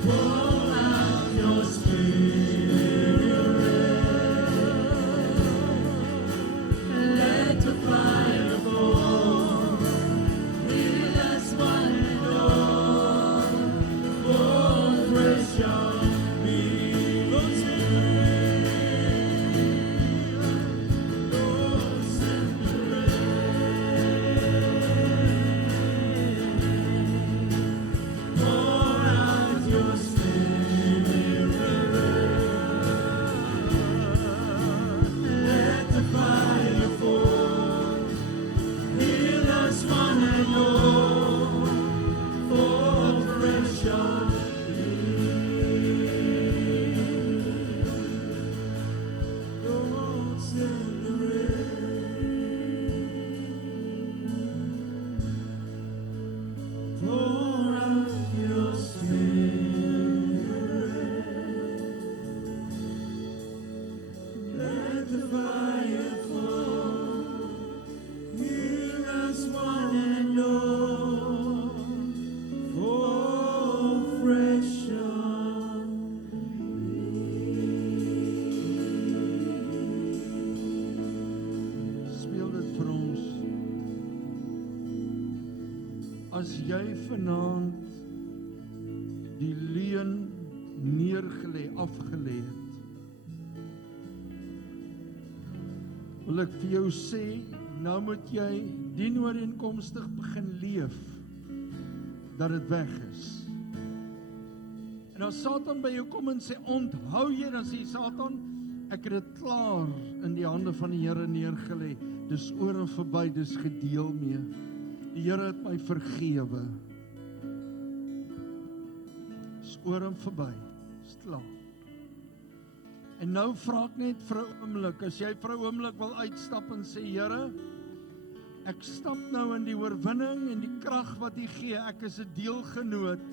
Pour out your spirit. jy vanaand die leuen neergelê, afgelê het, wil ek vir jou sê, nou moet jy dienooreenkomstig begin leef, dat dit weg is. En as Satan by jou kom en sê, onthou jy, dan sê Satan, ek het dit klaar in die hande van die Here neergelê, dis oor en verby, dis gedeel mee. Die Here het my vergewe. Dis oor en verby, dis klaar. En nou vra ek net vir 'n oomblik, as jy vir 'n oomblik wil uitstap en sê, Here, ek stap nou in die oorwinning en die krag wat U gee, ek is 'n deelgenoot.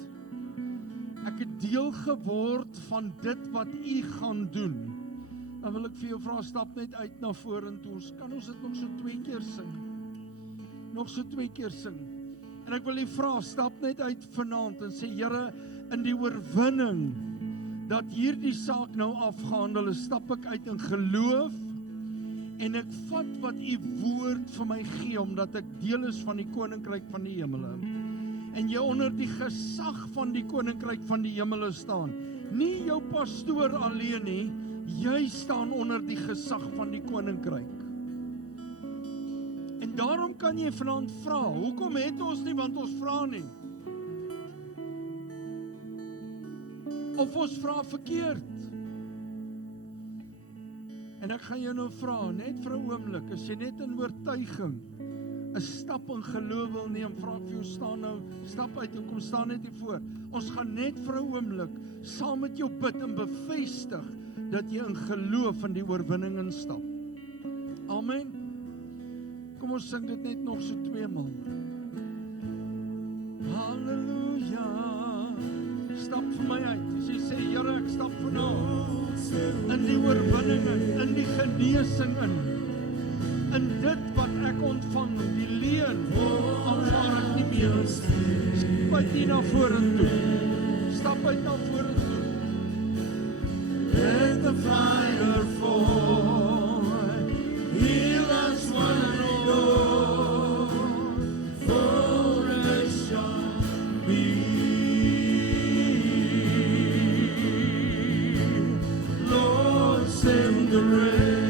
Ek het deel geword van dit wat U gaan doen. Dan wil ek vir jou vra, stap net uit na vorentoe. Kan ons dit nog so 2 keer sing? Nog so 2 keer sing. En ek wil U vra, stap net uit vanaand en sê, Here, in die oorwinning, dat hierdie saak nou afgehandel is, stap ek uit in geloof, en ek vat wat U woord vir my gee, omdat ek deel is van die koninkryk van die hemele. En jy onder die gesag van die koninkryk van die hemele staan. Nie jou pastoor alleen nie, jy staan onder die gesag van die koninkryk. En daarom kan jy vanaand vra, hoekom het ons nie, want ons vra nie. Of ons vra verkeerd. En ek gaan jou nou vra, net vir 'n oomblik, as jy net in oortuiging 'n stap in geloof wil neem, vra ek vir jou, staan nou, stap uit en kom staan net hier voor. Ons gaan net vir 'n oomblik saam met jou bid en bevestig dat jy in geloof in die oorwinning instap. Amen. Kom ons sing dit net nog so 2 maal. Halleluja. Stap vir my uit. As jy sê, Here, ek stap vanaand in die oorwinning in die genesing in dit wat ek ontvang, die leen, aanvaar ek nie meer. Stap uit hier na vorentoe. Stap uit na vorentoe. Let the fire fall, heal us one and all, for us shall be. Lord, send the rain.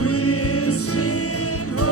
We sing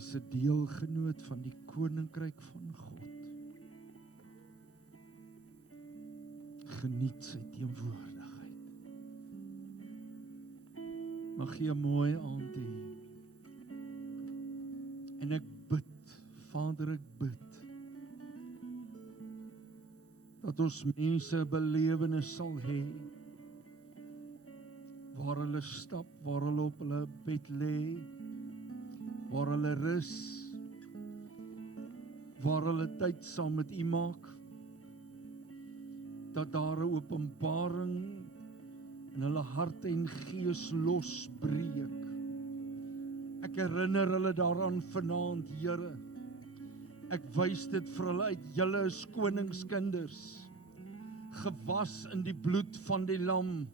Jy's 'n deelgenoot van die koninkryk van God. Geniet sy teenwoordigheid. Mag jy 'n mooi aand hê. En ek bid, Vader, ek bid, dat ons mense 'n belewenis sal hê, waar hulle stap, waar hulle op hulle bed lê, waar hulle rus, waar hulle tyd saam met U maak, dat daar 'n openbaring in hulle hart en gees losbreek. Ek herinner hulle daaraan vanaand, Here. Ek wys dit vir hulle uit, julle is koningskinders, gewas in die bloed van die lam.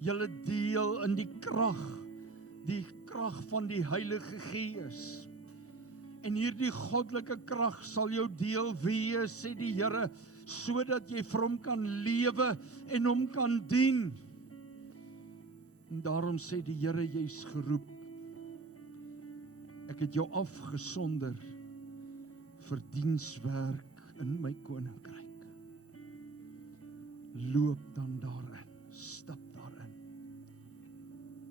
Julle deel in die krag van die Heilige Gees. En hierdie goddelike krag sal jou deel wees, sê die Here, sodat jy vir hom kan lewe en hom kan dien. En daarom sê die Here, jy's geroep. Ek het jou afgesonder vir dienswerk in my koninkryk. Loop dan daarin, stap daarin.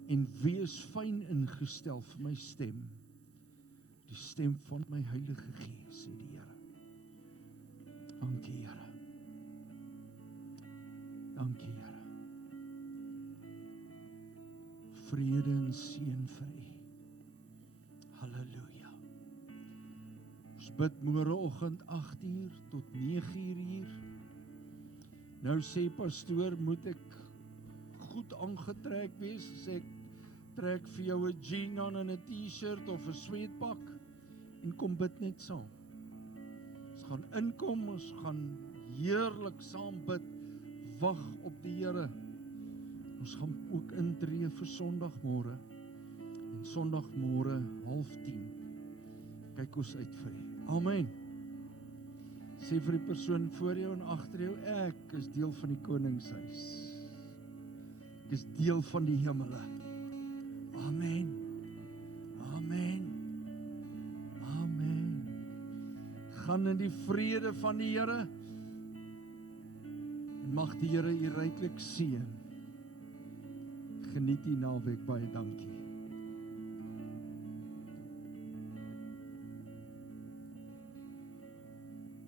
En wees fyn ingestel vir my stem. Die stem van my Heilige Gees, sê die Here. Dankie, Here. Dankie, Here. Vrede en seën vir U. Halleluja. Ons bid môreoggend 8:00 tot 9:00 hier. Nou sê pastoor, moet ek goed aangetrek wees? Sê ek, trek vir jou 'n jean aan en 'n t-shirt of 'n sweetpak en kom bid net saam. Ons gaan inkom, ons gaan heerlik saam bid, wag op die Here. Ons gaan ook intree vir Sondagmôre. En Sondagmôre 9:30. Kyk ons uit vir U. Amen. Sê vir die persoon voor jou en agter jou, ek is deel van die koningshuis. Ek is deel van die hemele. Amen. Amen. Amen. Gaan in die vrede van die Here. En mag die Here U ryklik seën. Geniet die naweek, baie dankie.